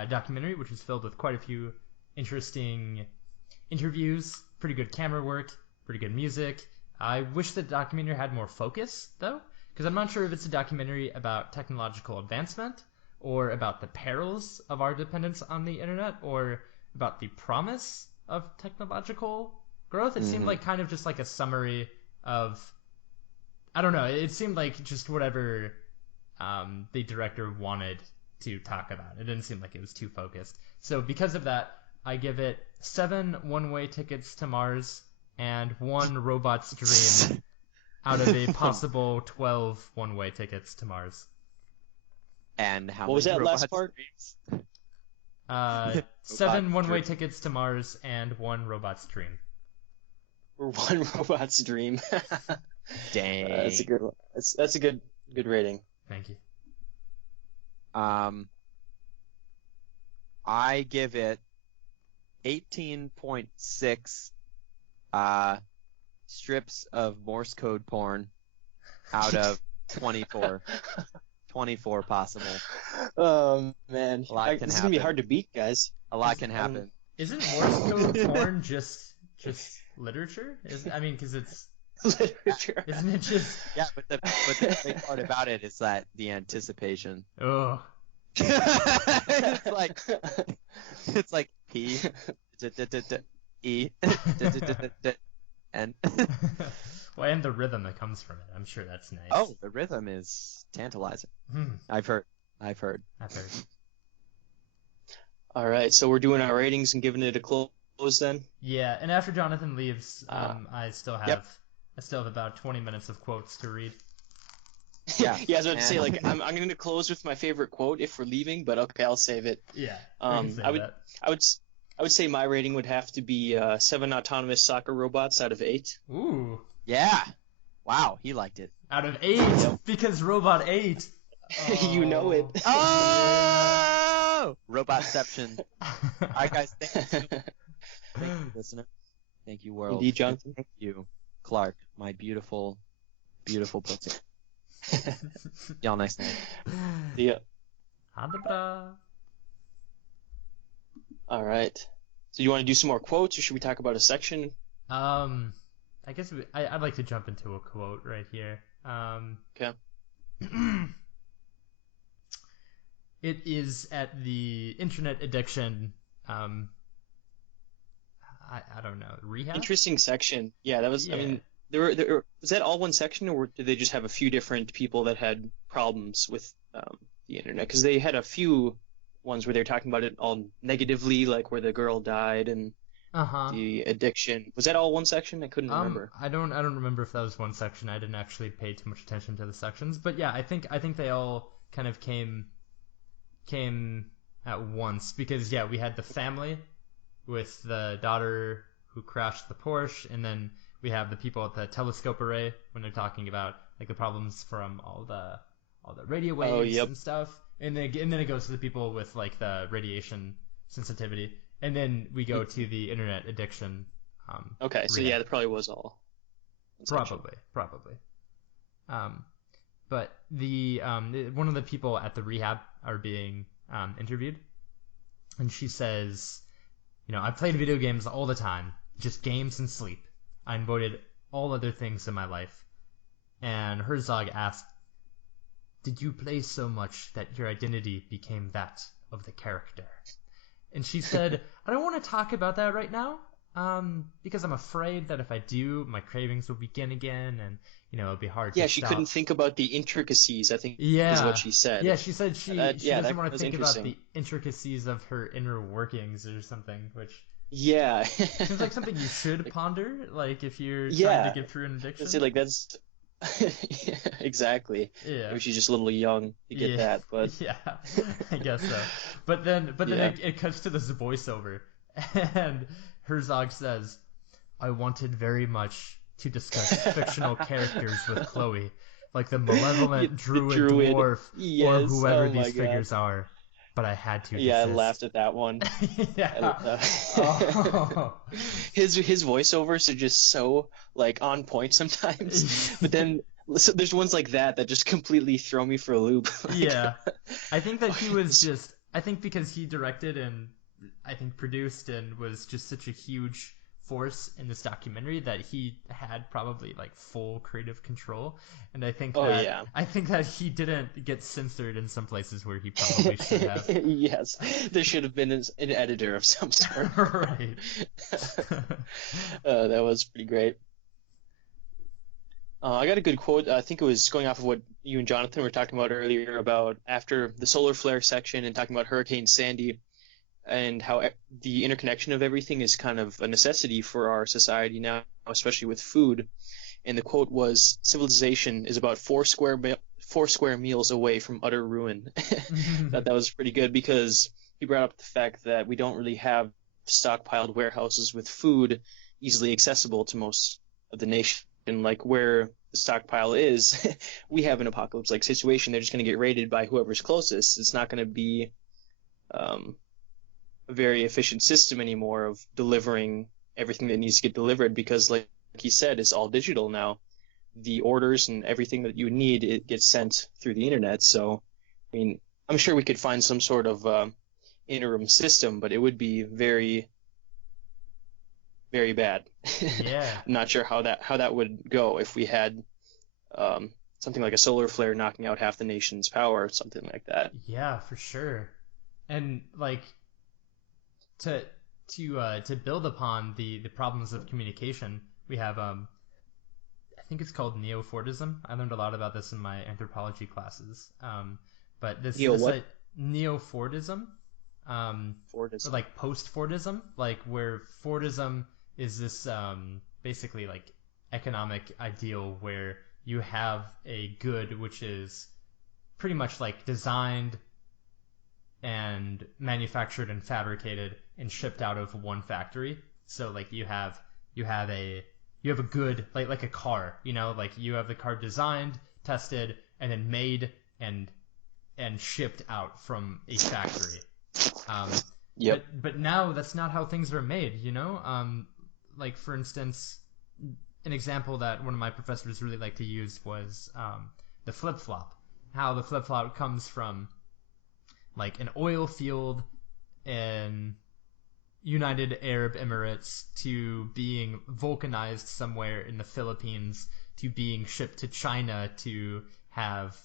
documentary which was filled with quite a few interesting interviews, pretty good camera work, pretty good music. I wish the documentary had more focus, though, because I'm not sure if it's a documentary about technological advancement or about the perils of our dependence on the internet or about the promise of technological growth. It seemed like kind of just like a summary of, I don't know, it seemed like just whatever the director wanted to talk about. It didn't seem like it was too focused. So because of that, I give it 7 one-way tickets to Mars and 1 robot's dream out of a possible 12 one-way tickets to Mars. And how What was many that last robots part? 7 one-way dream. tickets to Mars and 1 robot's dream. Or 1 robot's dream. Dang. That's a good one. That's a good rating. Thank you. I give it 18.6 strips of Morse code porn out of 24. 24 possible. Oh man, A lot can this is gonna be happen. hard to beat, guys. A lot can happen. Isn't Morse code porn just literature? Because it's Literature. isn't it just Yeah, but the big part about it is that the anticipation. oh it's like P E and well, and the rhythm that comes from it. I'm sure that's nice. oh, the rhythm is tantalizing. I've heard. I've heard. All right, so we're doing our ratings and giving it a close then. Yeah, and after Jonathan leaves, I still have Yep. about 20 minutes of quotes to read. Yeah, I was about to say, like, I'm going to close with my favorite quote if we're leaving, but okay, I'll save it. Yeah, I would say my rating would have to be 7 autonomous soccer robots out of 8. Ooh, Yeah. Wow, he liked it. out of 8 because Robot 8. You know it. Oh! Robotception. All right, guys. Thank you, listener. Thank you, world. Indeed, Jonathan. Thank you, Clark, my beautiful, beautiful pussy. Y'all next night. Yeah. Adabra. All right. So you want to do some more quotes, or should we talk about a section? I guess I'd like to jump into a quote right here. Okay. It is at the internet addiction. I don't know, rehab. Interesting section. Yeah, that was. Yeah. I mean, there was that all one section, or did they just have a few different people that had problems with the internet? Because they had a few ones where they were talking about it all negatively, like where the girl died and the addiction. Was that all one section? I couldn't remember. I don't remember if that was one section. I didn't actually pay too much attention to the sections, but yeah, I think they all kind of came at once because we had the family with the daughter who crashed the Porsche, and then we have the people at the telescope array when they're talking about like the problems from all the radio waves and stuff, and then it goes to the people with like the radiation sensitivity, and then we go to the internet addiction. Okay, so rehab. that probably was all. Probably. But the one of the people at the rehab are being interviewed, and she says, I played video games all the time, just games and sleep. I avoided all other things in my life. And Herzog asked, "Did you play so much that your identity became that of the character?" And she said, "I don't want to talk about that right now, because I'm afraid that if I do, my cravings will begin again, and it'll be hard to she stop." couldn't think about the intricacies, I think is what she said. Yeah, she said she doesn't want to was think about interesting. the intricacies of her inner workings or something, which Yeah. seems like something you should ponder, like if you're trying Yeah. to get through an addiction. Let's say, like, that's exactly. Yeah. Maybe she's just a little young to get that, but Yeah, I guess so. But then it cuts to this voiceover, and Herzog says, "I wanted very much to discuss fictional characters with Chloe, like the malevolent druid, dwarf, or Yes. whoever Oh my these God. figures are. But I had to Yeah, I desist. laughed at that one. Yeah. Oh. His voiceovers are just so like on point sometimes, but then so there's ones like that just completely throw me for a loop. Like, Yeah. I think that he was just, I think because he directed and I think produced and was just such a huge force in this documentary that he had probably like full creative control. And I think oh that yeah. I think that he didn't get censored in some places where he probably should have. Yes, there should have been an editor of some sort. Right. That was pretty great. I got a good quote. I think it was going off of what you and Jonathan were talking about earlier about after the solar flare section and talking about Hurricane Sandy and how the interconnection of everything is kind of a necessity for our society now, especially with food. And the quote was, "Civilization is about four square meals away from utter ruin." That was pretty good because he brought up the fact that we don't really have stockpiled warehouses with food easily accessible to most of the nation. Like where the stockpile is, we have an apocalypse-like situation. They're just going to get raided by whoever's closest. It's not going to be a very efficient system anymore of delivering everything that needs to get delivered because, like he said, it's all digital now. The orders and everything that you need, it gets sent through the internet. So, I mean, I'm sure we could find some sort of interim system, but it would be very, very bad. Yeah. I'm not sure how that would go if we had something like a solar flare knocking out half the nation's power or something like that. Yeah, for sure. And like to build upon the problems of communication, we have I think it's called neo-Fordism. I learned a lot about this in my anthropology classes. But this What? neo-Fordism, Fordism. or like post-Fordism, like where Fordism is this basically like economic ideal where you have a good which is pretty much like designed and manufactured and fabricated and shipped out of one factory. So like you have a good like a car, like you have the car designed, tested, and then made and shipped out from a factory. Yep. But now that's not how things are made, like for instance, an example that one of my professors really liked to use was the flip-flop. How the flip-flop comes from like an oil field in United Arab Emirates to being vulcanized somewhere in the Philippines to being shipped to China to have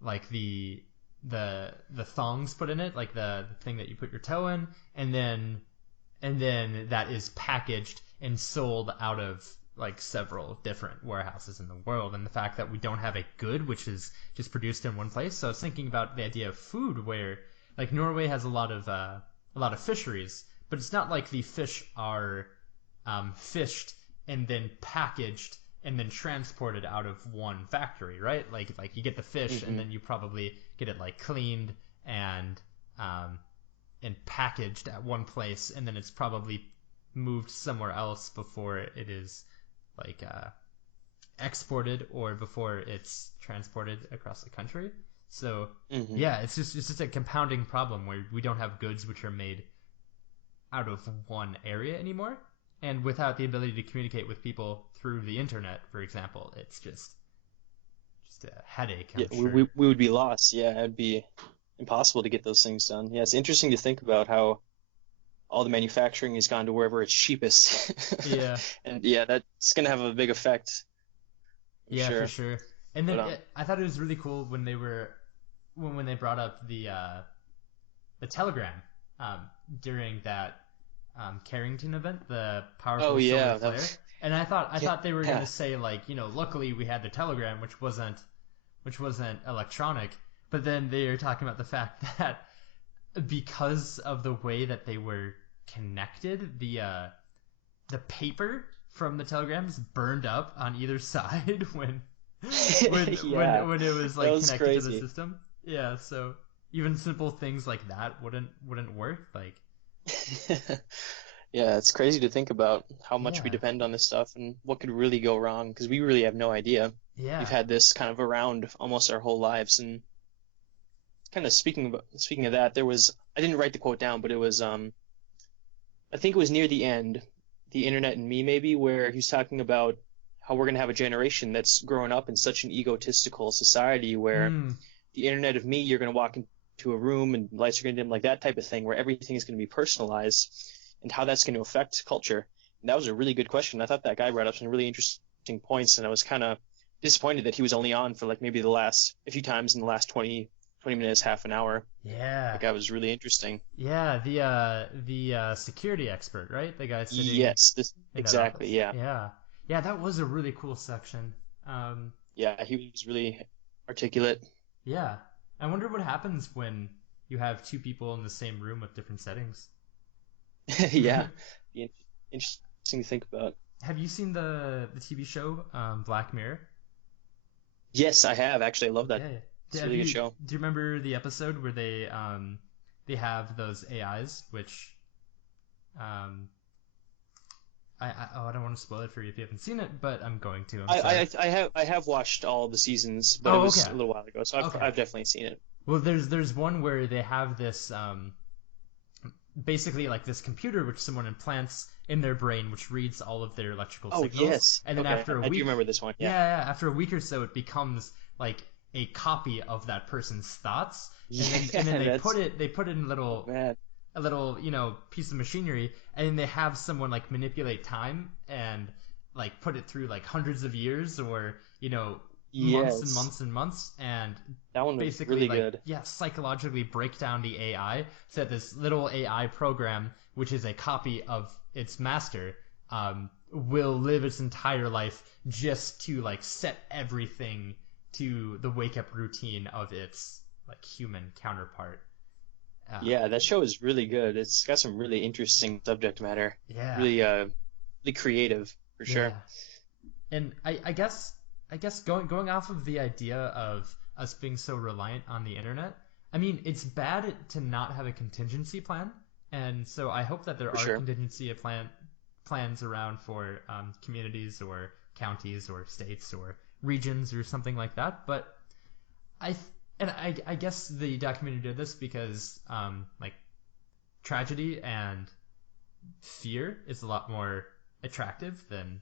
like the thongs put in it, like the thing that you put your toe in, and then that is packaged and sold out of like several different warehouses in the world. And the fact that we don't have a good which is just produced in one place. So I was thinking about the idea of food where like Norway has a lot of fisheries, but it's not like the fish are fished and then packaged and then transported out of one factory, right? Like you get the fish and then you probably get it like cleaned and packaged at one place, and then it's probably moved somewhere else before it is like exported or before it's transported across the country. So yeah, it's just a compounding problem where we don't have goods which are made out of one area anymore, and without the ability to communicate with people through the internet, for example, it's just a headache. I'm sure. we would be lost. Yeah, it'd be impossible to get those things done. Yeah, it's interesting to think about how all the manufacturing has gone to wherever it's cheapest. Yeah. And yeah, that's gonna have a big effect. For sure. And then I thought it was really cool when they brought up the telegram during that Carrington event, the powerful solar flare. And I thought they were going to say like, luckily we had the telegram, which wasn't electronic. But then they are talking about the fact that because of the way that they were connected, the paper from the telegrams burned up on either side when it was like connected crazy to the system. Yeah, so even simple things like that wouldn't work. Like, Yeah, it's crazy to think about how much we Yeah, depend on this stuff and what could really go wrong because we really have no idea. We've yeah. had this kind of around almost our whole lives. And kind of speaking of that, there was I didn't write the quote down, but it was I think it was near the end, The Internet and Me maybe, where he was talking about how we're going to have a generation that's growing up in such an egotistical society where Mm, the Internet of Me, you're going to walk into a room and lights are going to dim, like that type of thing, where everything is going to be personalized and how that's going to affect culture. And that was a really good question. I thought that guy brought up some really interesting points, and I was kind of disappointed that he was only on for like maybe a few times in the last 20 minutes, half an hour. yeah. That guy was really interesting. Yeah, the security expert, right? The guy sitting Yes, this in that exactly. office. Yeah, Yeah. Yeah, that was a really cool section. Um, yeah, he was really articulate. yeah. I wonder what happens when you have two people in the same room with different settings. Yeah, be interesting to think about. Have you seen the TV show Black Mirror? Yes, I have actually. I love that. Okay. It's a Have really good you show. do you remember the episode where they have those AIs which um I don't want to spoil it for you if you haven't seen it, but I'm going to. I'm sorry. I have watched all the seasons, but it Oh, was okay. a little while ago, so Okay. I've definitely seen it. Well, there's one where they have this basically like this computer which someone implants in their brain which reads all of their electrical Oh signals, yes, and then okay, after a I do week, remember this one. yeah, Yeah, yeah, after a week or so it becomes like a copy of that person's thoughts, and then yeah, that's they put it in oh man. a little piece of machinery, and then they have someone like manipulate time and like put it through like hundreds of years or months and Yes, months and months, and that one was basically really like good. psychologically break down the AI so that this little AI program, which is a copy of its master, will live its entire life just to like set everything to the wake up routine of its like human counterpart. Yeah, that show is really good. It's got some really interesting subject matter. Yeah, Really, really creative for yeah. sure. And I guess going off of the idea of us being so reliant on the internet, I mean it's bad to not have a contingency plan, and so I hope that there For are sure. plans around for communities or counties or states or regions or something like that. But I I guess the documentary did this because like tragedy and fear is a lot more attractive than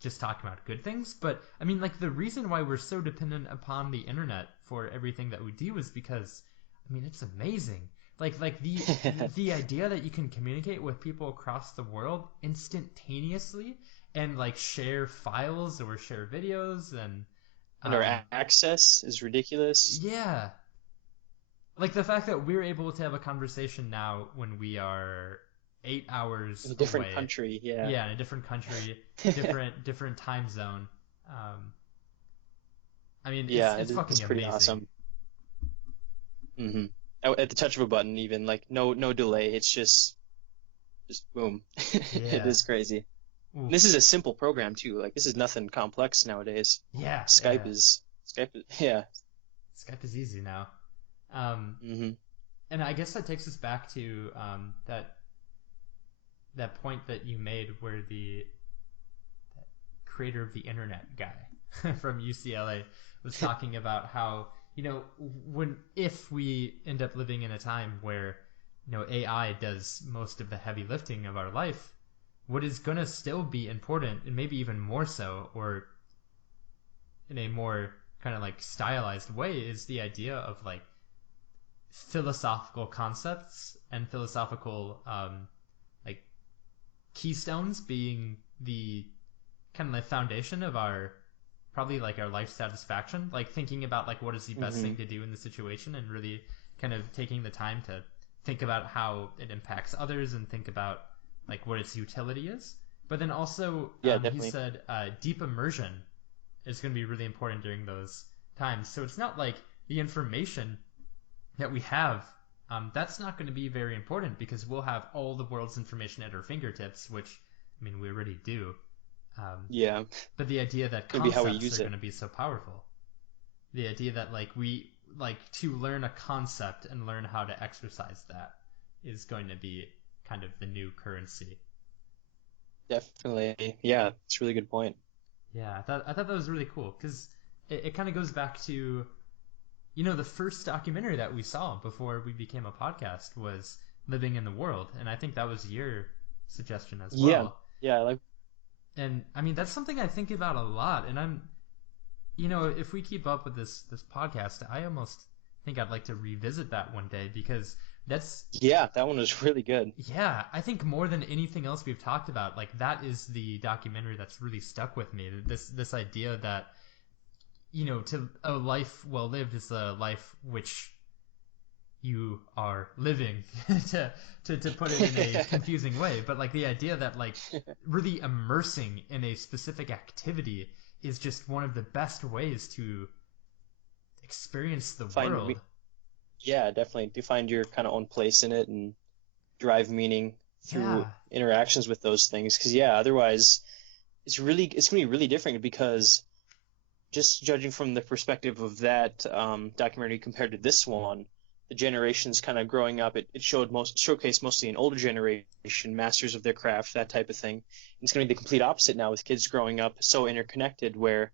just talking about good things. But I mean, like the reason why we're so dependent upon the internet for everything that we do is because, I mean, it's amazing. Like the idea that you can communicate with people across the world instantaneously and like share files or share videos and And our um access is ridiculous. yeah, like the fact that we're able to have a conversation now when we are 8 hours In a different away, country, yeah. yeah, in a different country, different time zone. Um, I mean, Yeah, it's it's fucking pretty amazing. awesome. hmm At the touch of a button, even like no delay. It's just boom. It Yeah. is crazy. And this Oof. is a simple program too. Like this is nothing complex nowadays. Yeah. Skype Yeah. is Skype is, yeah. Skype is easy now. Um, hmm and I guess that takes us back to that point that you made where the creator of the internet guy from UCLA was talking about how when if we end up living in a time where AI does most of the heavy lifting of our life, what is going to still be important and maybe even more so or in a more kind of like stylized way is the idea of like philosophical concepts and philosophical like keystones being the kind of the foundation of our probably like our life satisfaction, like thinking about like what is the best hmm thing to do in the situation and really kind of taking the time to think about how it impacts others and think about like what its utility is. But then also Yeah, he definitely. said deep immersion is going to be really important during those times. So it's not like the information that we have, that's not going to be very important because we'll have all the world's information at our fingertips, which I mean we already do. Um, Yeah. but the idea that Gonna be how we concepts are use going it. to be so powerful, the idea that like we like to learn a concept and learn how to exercise that is going to be kind of the new currency. Definitely. Yeah, it's a really good point. Yeah, I thought that was really cool because it kind of goes back to, the first documentary that we saw before we became a podcast was Living in the World, and I think that was your suggestion as Yeah. well. Yeah, I like. And I mean, that's something I think about a lot, and if we keep up with this podcast, I almost think I'd like to revisit that one day because that's Yeah, that one was really good. yeah, I think more than anything else we've talked about, like that is the documentary that's really stuck with me. This idea that to a life well lived is a life which you are living to put it in a confusing way, but like the idea that like really immersing in a specific activity is just one of the best ways to experience the Find world. Yeah, definitely. To find your kind of own place in it and derive meaning through Yeah. interactions with those things. Because yeah, otherwise it's gonna be really different because just judging from the perspective of that documentary compared to this one, the generations kind of growing up, it showcased mostly an older generation, masters of their craft, that type of thing. And it's going to be the complete opposite now with kids growing up so interconnected, where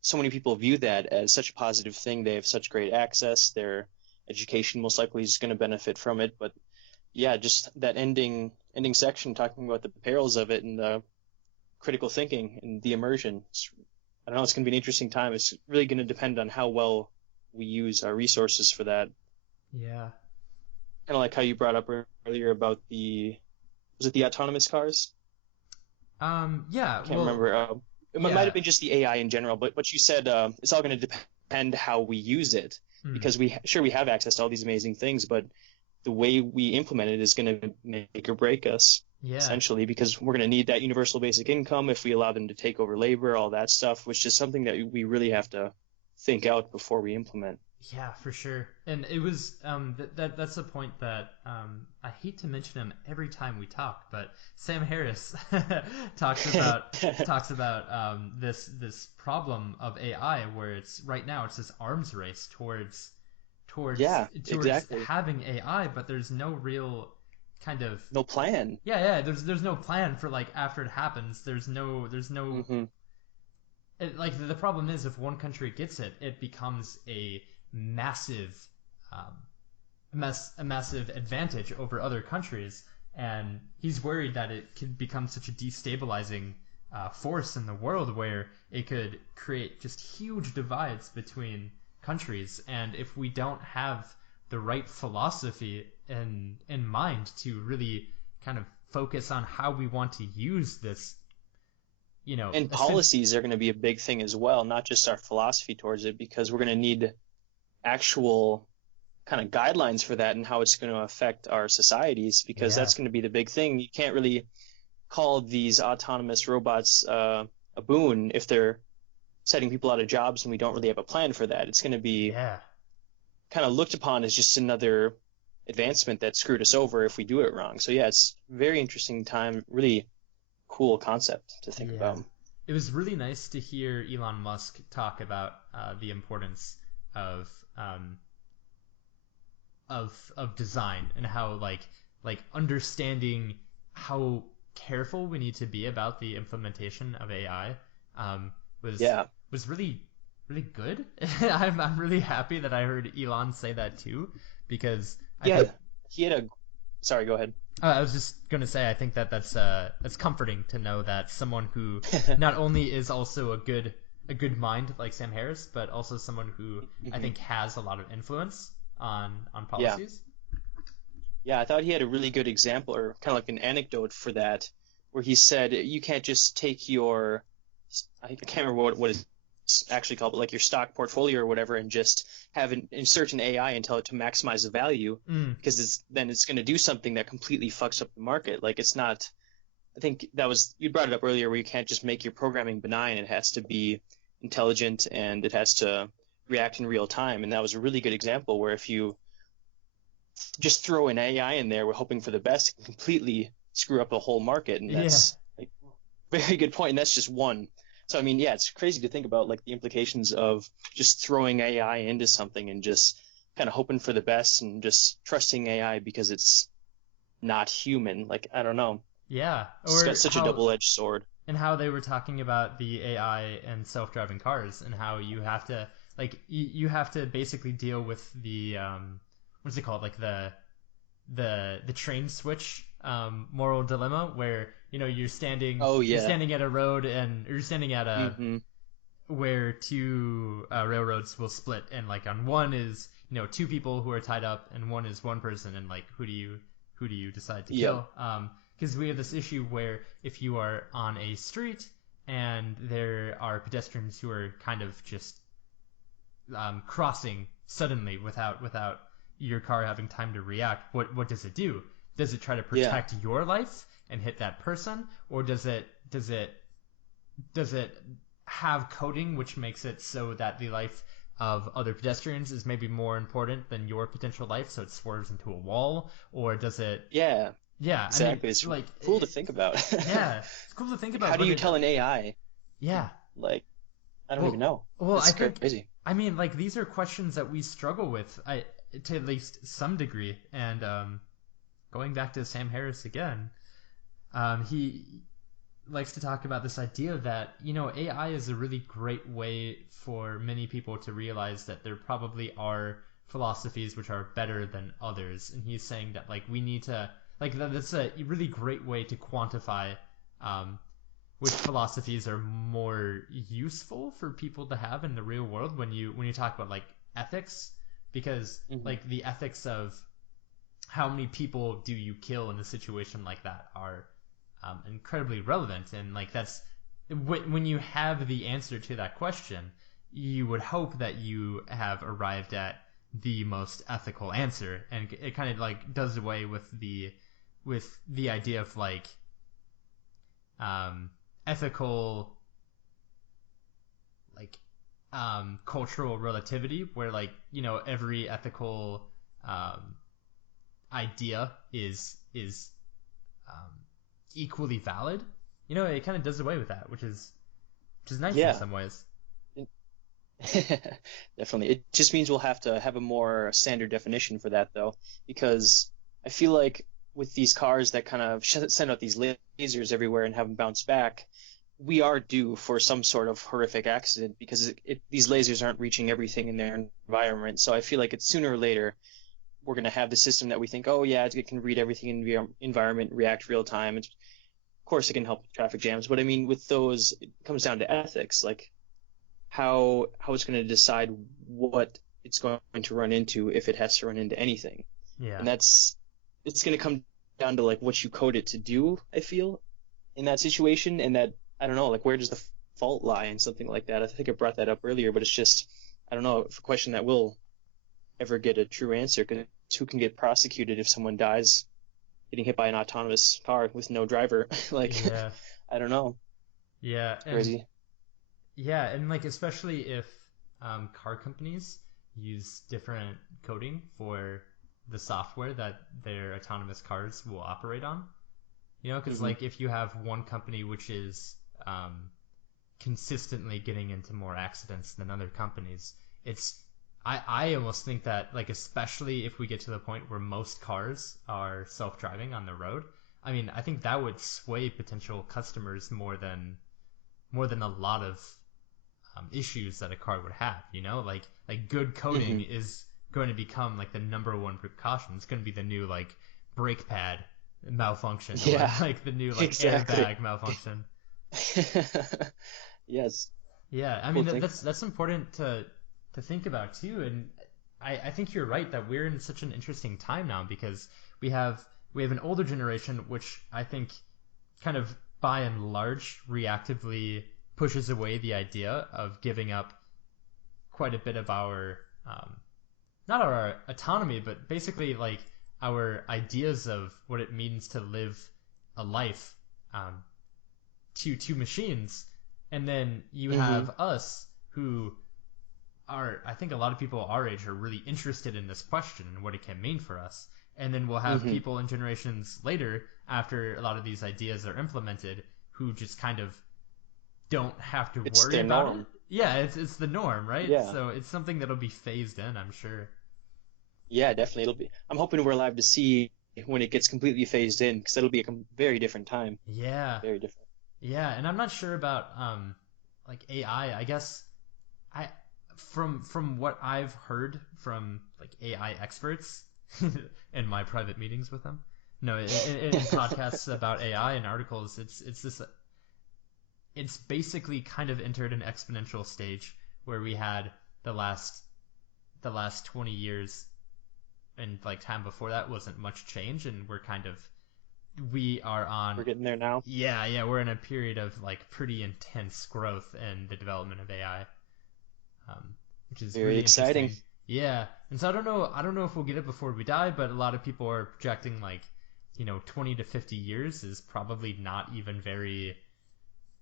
so many people view that as such a positive thing. They have such great access. Their education most likely is going to benefit from it. But yeah, just that ending section talking about the perils of it and the critical thinking and the immersion. I don't know, it's going to be an interesting time. It's really going to depend on how well we use our resources for that. Yeah. Kind of like how you brought up earlier about was it the autonomous cars? Yeah. I can't Well, remember. It might yeah. have been just the AI in general, but what you said, it's all going to depend how we use it, because we have access to all these amazing things, but the way we implement it is going to make or break us, Yeah. essentially, because we're going to need that universal basic income if we allow them to take over labor, all that stuff, which is something that we really have to think out before we implement. Yeah, for sure. And it was that's a point that I hate to mention him every time we talk, but Sam Harris talks about this problem of AI where it's right now it's this arms race towards Yeah, exactly. having AI, but there's no real kind of No plan. yeah, there's no plan for like after it happens. There's no Mm-hmm. like the problem is if one country gets it, it becomes a massive massive advantage over other countries, and he's worried that it could become such a destabilizing force in the world where it could create just huge divides between countries, and if we don't have the right philosophy in mind to really kind of focus on how we want to use this, And policies are going to be a big thing as well, not just our philosophy towards it, because we're going to need actual kind of guidelines for that and how it's going to affect our societies, because that's going to be the big thing. You can't really call these autonomous robots a boon if they're setting people out of jobs and we don't really have a plan for that. It's going to be kind of looked upon as just another advancement that screwed us over if we do it wrong. So yeah, it's a very interesting time, really cool concept to think about. It was really nice to hear Elon Musk talk about the importance of design and how like understanding how careful we need to be about the implementation of AI was really really good. I'm really happy that I heard Elon say that too, because he had a. Sorry, go ahead. I was just gonna say I think that's comforting to know that someone who not only is also a good mind like Sam Harris, but also someone who I think has a lot of influence on policies. Yeah, I thought he had a really good example, or kind of like an anecdote for that, where he said you can't just take your, I can't remember what it's actually called, but like your stock portfolio or whatever, and just insert an AI and tell it to maximize the value, because then it's going to do something that completely fucks up the market. Like it's not. I think you brought it up earlier, where you can't just make your programming benign. It has to be intelligent and it has to react in real time. And that was a really good example where if you just throw an AI in there, we're hoping for the best, it can completely screw up the whole market. And that's like very good point. And that's just one. So I mean, yeah, it's crazy to think about like the implications of just throwing AI into something and just kind of hoping for the best and just trusting AI because it's not human. Like, I don't know. Yeah, It's or got such a how double-edged sword. and how they were talking about the AI and self-driving cars and how you have to you have to basically deal with the what's it called, like the train switch moral dilemma where Oh you're yeah. standing at a road and you're standing at a Hmm. where two railroads will split, and like on one is two people who are tied up and one is one person, and like who do you decide to Yep. kill? Because we have this issue where if you are on a street and there are pedestrians who are kind of just crossing suddenly without your car having time to react, what does it do? Does it try to Yeah. protect your life and hit that person, or does it have coding which makes it so that the life of other pedestrians is maybe more important than your potential life, so it swerves into a wall? Or does it? Yeah. Yeah, I mean, Exactly. It's like, cool to think about. yeah, it's cool to think How about, do but you tell an AI? yeah. Like, I don't even Well, know. well, I It's think, crazy. I mean, like, these are questions that we struggle with, to at least some degree. And going back to Sam Harris again, he likes to talk about this idea that AI is a really great way for many people to realize that there probably are philosophies which are better than others, and he's saying that like we need to that's a really great way to quantify um, which philosophies are more useful for people to have in the real world when you talk about like ethics, because Hmm. like the ethics of how many people do you kill in a situation like that are incredibly relevant, and like that's when you have the answer to that question, you would hope that you have arrived at the most ethical answer, and it kind of like does away with the idea of like ethical like cultural relativity, where like every ethical um, idea is um, equally valid. It kind of does away with that, which is nice in Yeah. some ways. Definitely. It just means we'll have to have a more standard definition for that, though, because I feel like with these cars that kind of send out these lasers everywhere and have them bounce back, we are due for some sort of horrific accident because these lasers aren't reaching everything in their environment. So I feel like it's sooner or later we're going to have the system that we think, oh yeah, it can read everything in the environment, react real time. Of course, it can help with traffic jams, but I mean, with those, it comes down to ethics, like how it's going to decide what it's going to run into if it has to run into anything. Yeah, And it's going to come down to like what you code it to do, I feel, in that situation. And that, I don't know, like where does the fault lie in something like that? I think I brought that up earlier, but it's just, I don't know, a question that will ever get a true answer, because who can get prosecuted if someone dies getting hit by an autonomous car with no driver? Like, yeah, I don't know. yeah, It's crazy. and like especially if car companies use different coding for the software that their autonomous cars will operate on. Because Hmm. like if you have one company which is consistently getting into more accidents than other companies, it's I almost think that like especially if we get to the point where most cars are self-driving on the road, I mean I think that would sway potential customers more than a lot of issues that a car would have. Like good coding Hmm. is going to become like the number one precaution. It's going to be the new like brake pad malfunction, or Yeah, like the new like exactly. airbag malfunction. Yes, Yeah, I cool mean thing. that's important to think about too, and I think you're right that we're in such an interesting time now because we have we have an older generation which I think kind of by and large reactively pushes away the idea of giving up quite a bit of our not our autonomy, but basically like our ideas of what it means to live a life um, to machines, and then you Hmm. have us who are, I think a lot of people our age are really interested in this question and what it can mean for us. And then we'll have Hmm. people in generations later, after a lot of these ideas are implemented, who just kind of don't have to It's worry their about it. norm. Yeah, it's the norm, right? Yeah, So it's something that'll be phased in, I'm sure. yeah, definitely. I'm hoping we're alive to see when it gets completely phased in, because that'll be a very different time. Yeah. Very different. Yeah, and I'm not sure about like AI. I guess I from what I've heard from like AI experts in my private meetings with them. No, in podcasts about AI and articles, it's basically kind of entered an exponential stage where we had the last 20 years, and like time before that wasn't much change, and we are We're on. getting there now. Yeah, we're in a period of like pretty intense growth in the development of AI, which is Very really exciting. interesting. Yeah, and so I don't know if we'll get it before we die, but a lot of people are projecting like, 20 to 50 years is probably not even very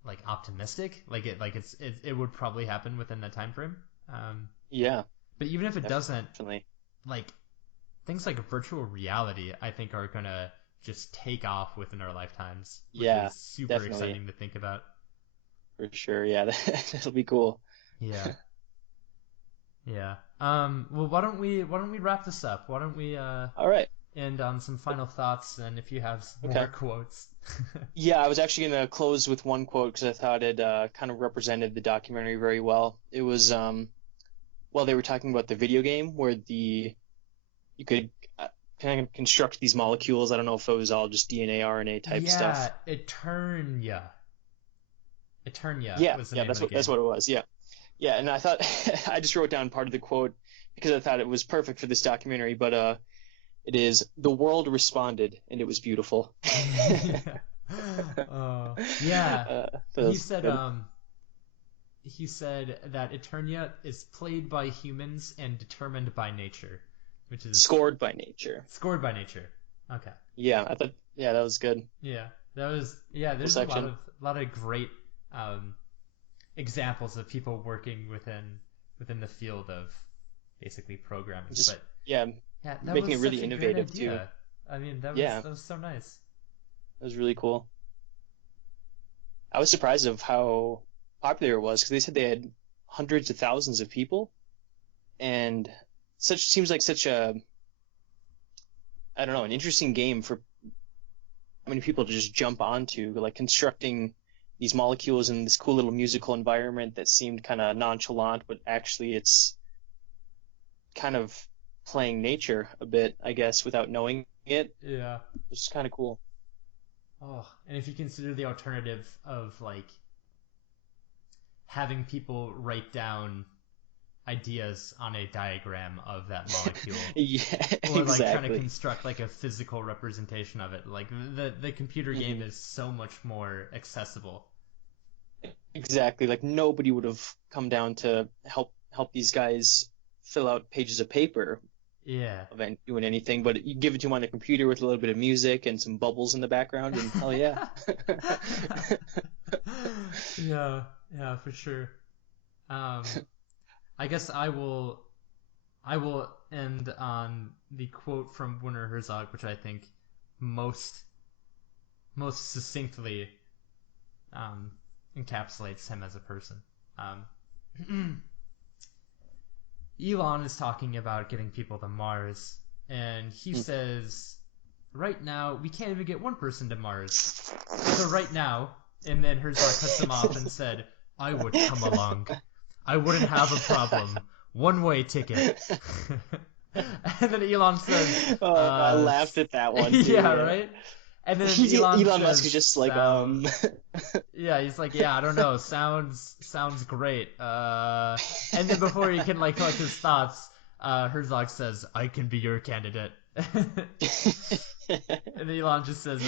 like optimistic. Like it would probably happen within that time frame. Yeah, But even if it doesn't, definitely. like things like virtual reality, I think are gonna just take off within our lifetimes, which Yeah, is super definitely. exciting to think about. For sure. Yeah, that'll be cool. Yeah, yeah. Well, why don't we wrap this up? Why don't we All right. end on some final thoughts, and if you have some more Okay. quotes. Yeah, I was actually going to close with one quote because I thought it kind of represented the documentary very well. It was well, they were talking about the video game where you could kind of construct these molecules. I don't know if it was all just DNA, RNA type Yeah, stuff. Eternia. Eternia Yeah, was the yeah, name of the that's game. what it was. Yeah, yeah, and I thought I just wrote down part of the quote because I thought it was perfect for this documentary. But it is the world responded and it was beautiful. Yeah. That He was said good. um he said that Eternia is played by humans and determined by nature, which is Scored by nature. scored by nature. Okay. Yeah, I thought. Yeah, that was good. Yeah. That was yeah, Cool there's a section. lot of great um examples of people working within the field of basically programming. Just But yeah, yeah, that making was it really such a great innovative too. idea. I mean, Yeah, that was so nice. that was really cool. I was surprised of how popular it was because they said they had hundreds of thousands of people, and such seems like such a I don't know an interesting game for many people to just jump onto, like constructing these molecules in this cool little musical environment that seemed kind of nonchalant, but actually it's kind of playing nature a bit, I guess, without knowing it. Yeah. It's kind of cool. Oh, and if you consider the alternative of like having people write down ideas on a diagram of that molecule, Yeah, or like trying to exactly. construct like a physical representation of it, like the computer game Hmm. is so much more accessible. Exactly. Like nobody would have come down to help these guys fill out pages of paper Yeah. of doing anything, but you give it to them on a computer with a little bit of music and some bubbles in the background, and hell yeah. Yeah, yeah, for sure. Um, I guess I will end on the quote from Werner Herzog, which I think most most succinctly um, encapsulates him as a person. Um, Elon is talking about getting people to Mars, and he says, right now, we can't even get one person to Mars. So right now, and then Herzog cuts him off and said, I would come along. I wouldn't have a problem. One-way ticket. And then Elon says, Oh, I laughed at that one too. yeah, Yeah. right? And then Elon Elon Musk is says, just like yeah, he's like, yeah, I don't know, sounds great. And then before he can like collect his thoughts, Herzog says, I can be your candidate. And Elon just says,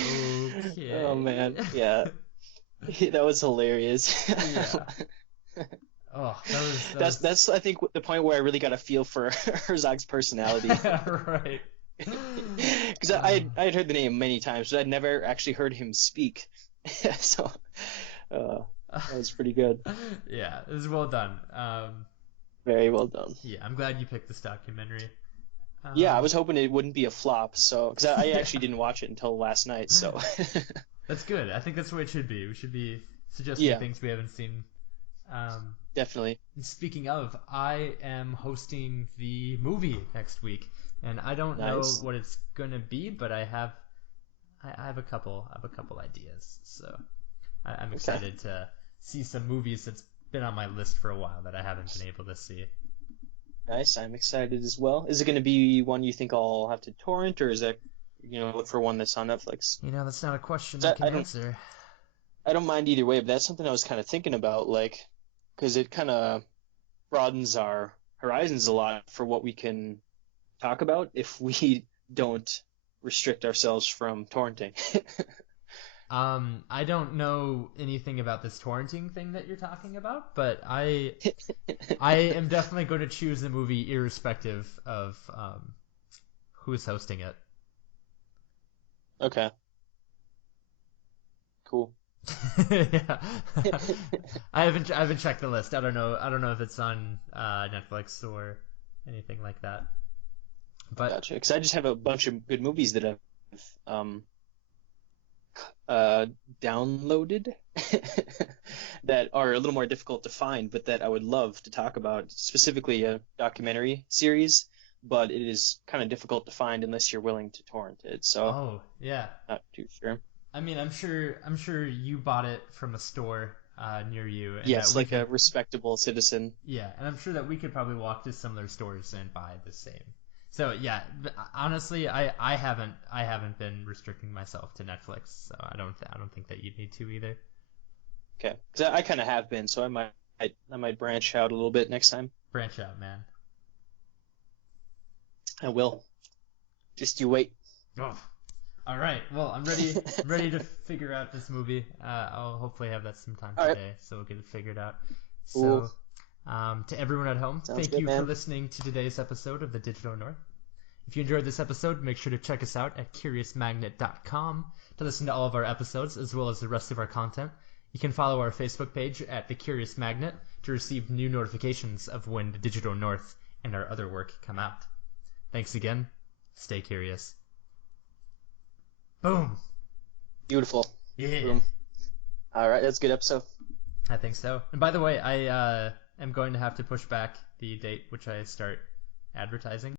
Oh okay. man, yeah, that was hilarious. Yeah. Oh, that was That's I think the point where I really got a feel for Herzog's personality. right. Because I had heard the name many times, but I'd never actually heard him speak. So uh, that was pretty good. Yeah, it was well done. Very well done. Yeah, I'm glad you picked this documentary. Yeah, I Um, was hoping it wouldn't be a flop. So because I yeah, actually didn't watch it until last night. So that's good. I think that's the way it should be. We should be suggesting yeah, things we haven't seen. Definitely. And speaking of, I am hosting the movie next week, and I don't know Nice. what it's gonna be, but I have a couple ideas. So I'm Okay. excited to see some movies that's been on my list for a while that I haven't been able to see. Nice. I'm excited as well. Is it going to be one you think I'll have to torrent, or is that, look for one that's on Netflix? You know, that's not a question 'Cause I can answer. I don't mind either way, but that's something I was kind of thinking about, like, because it kind of broadens our horizons a lot for what we can talk about if we don't restrict ourselves from torrenting. I don't know anything about this torrenting thing that you're talking about, but I am definitely going to choose the movie irrespective of who's hosting it. Okay. Cool. Yeah. I haven't checked the list. I don't know if it's on Netflix or anything like that. But Gotcha. Because I just have a bunch of good movies that I've um, downloaded that are a little more difficult to find, but that I would love to talk about, specifically a documentary series, but it is kind of difficult to find unless you're willing to torrent it. So, oh yeah, not too sure. I mean I'm sure you bought it from a store near you, and that Yes, we like could a respectable citizen. yeah, and I'm sure that we could probably walk to similar stores and buy the same. So yeah, honestly, I haven't been restricting myself to Netflix, so I don't think that you need to either. Okay, because I kind of have been, so I might branch out a little bit next time. Branch out, man. I will. Just you wait. Oh. All right. Well, I'm ready. I'm ready to figure out this movie. I'll hopefully have that sometime All right. today, so we'll get it figured out. Cool. So, to everyone at home, Sounds thank good, you for man. listening to today's episode of the Digital North. If you enjoyed this episode, make sure to check us out at curiousmagnet.com to listen to all of our episodes as well as the rest of our content. You can follow our Facebook page at The Curious Magnet to receive new notifications of when the Digital North and our other work come out. Thanks again. Stay curious. Boom. Beautiful. Yeah. Boom. All right, that's a good episode. I think so. And by the way, I am going to have to push back the date which I start advertising.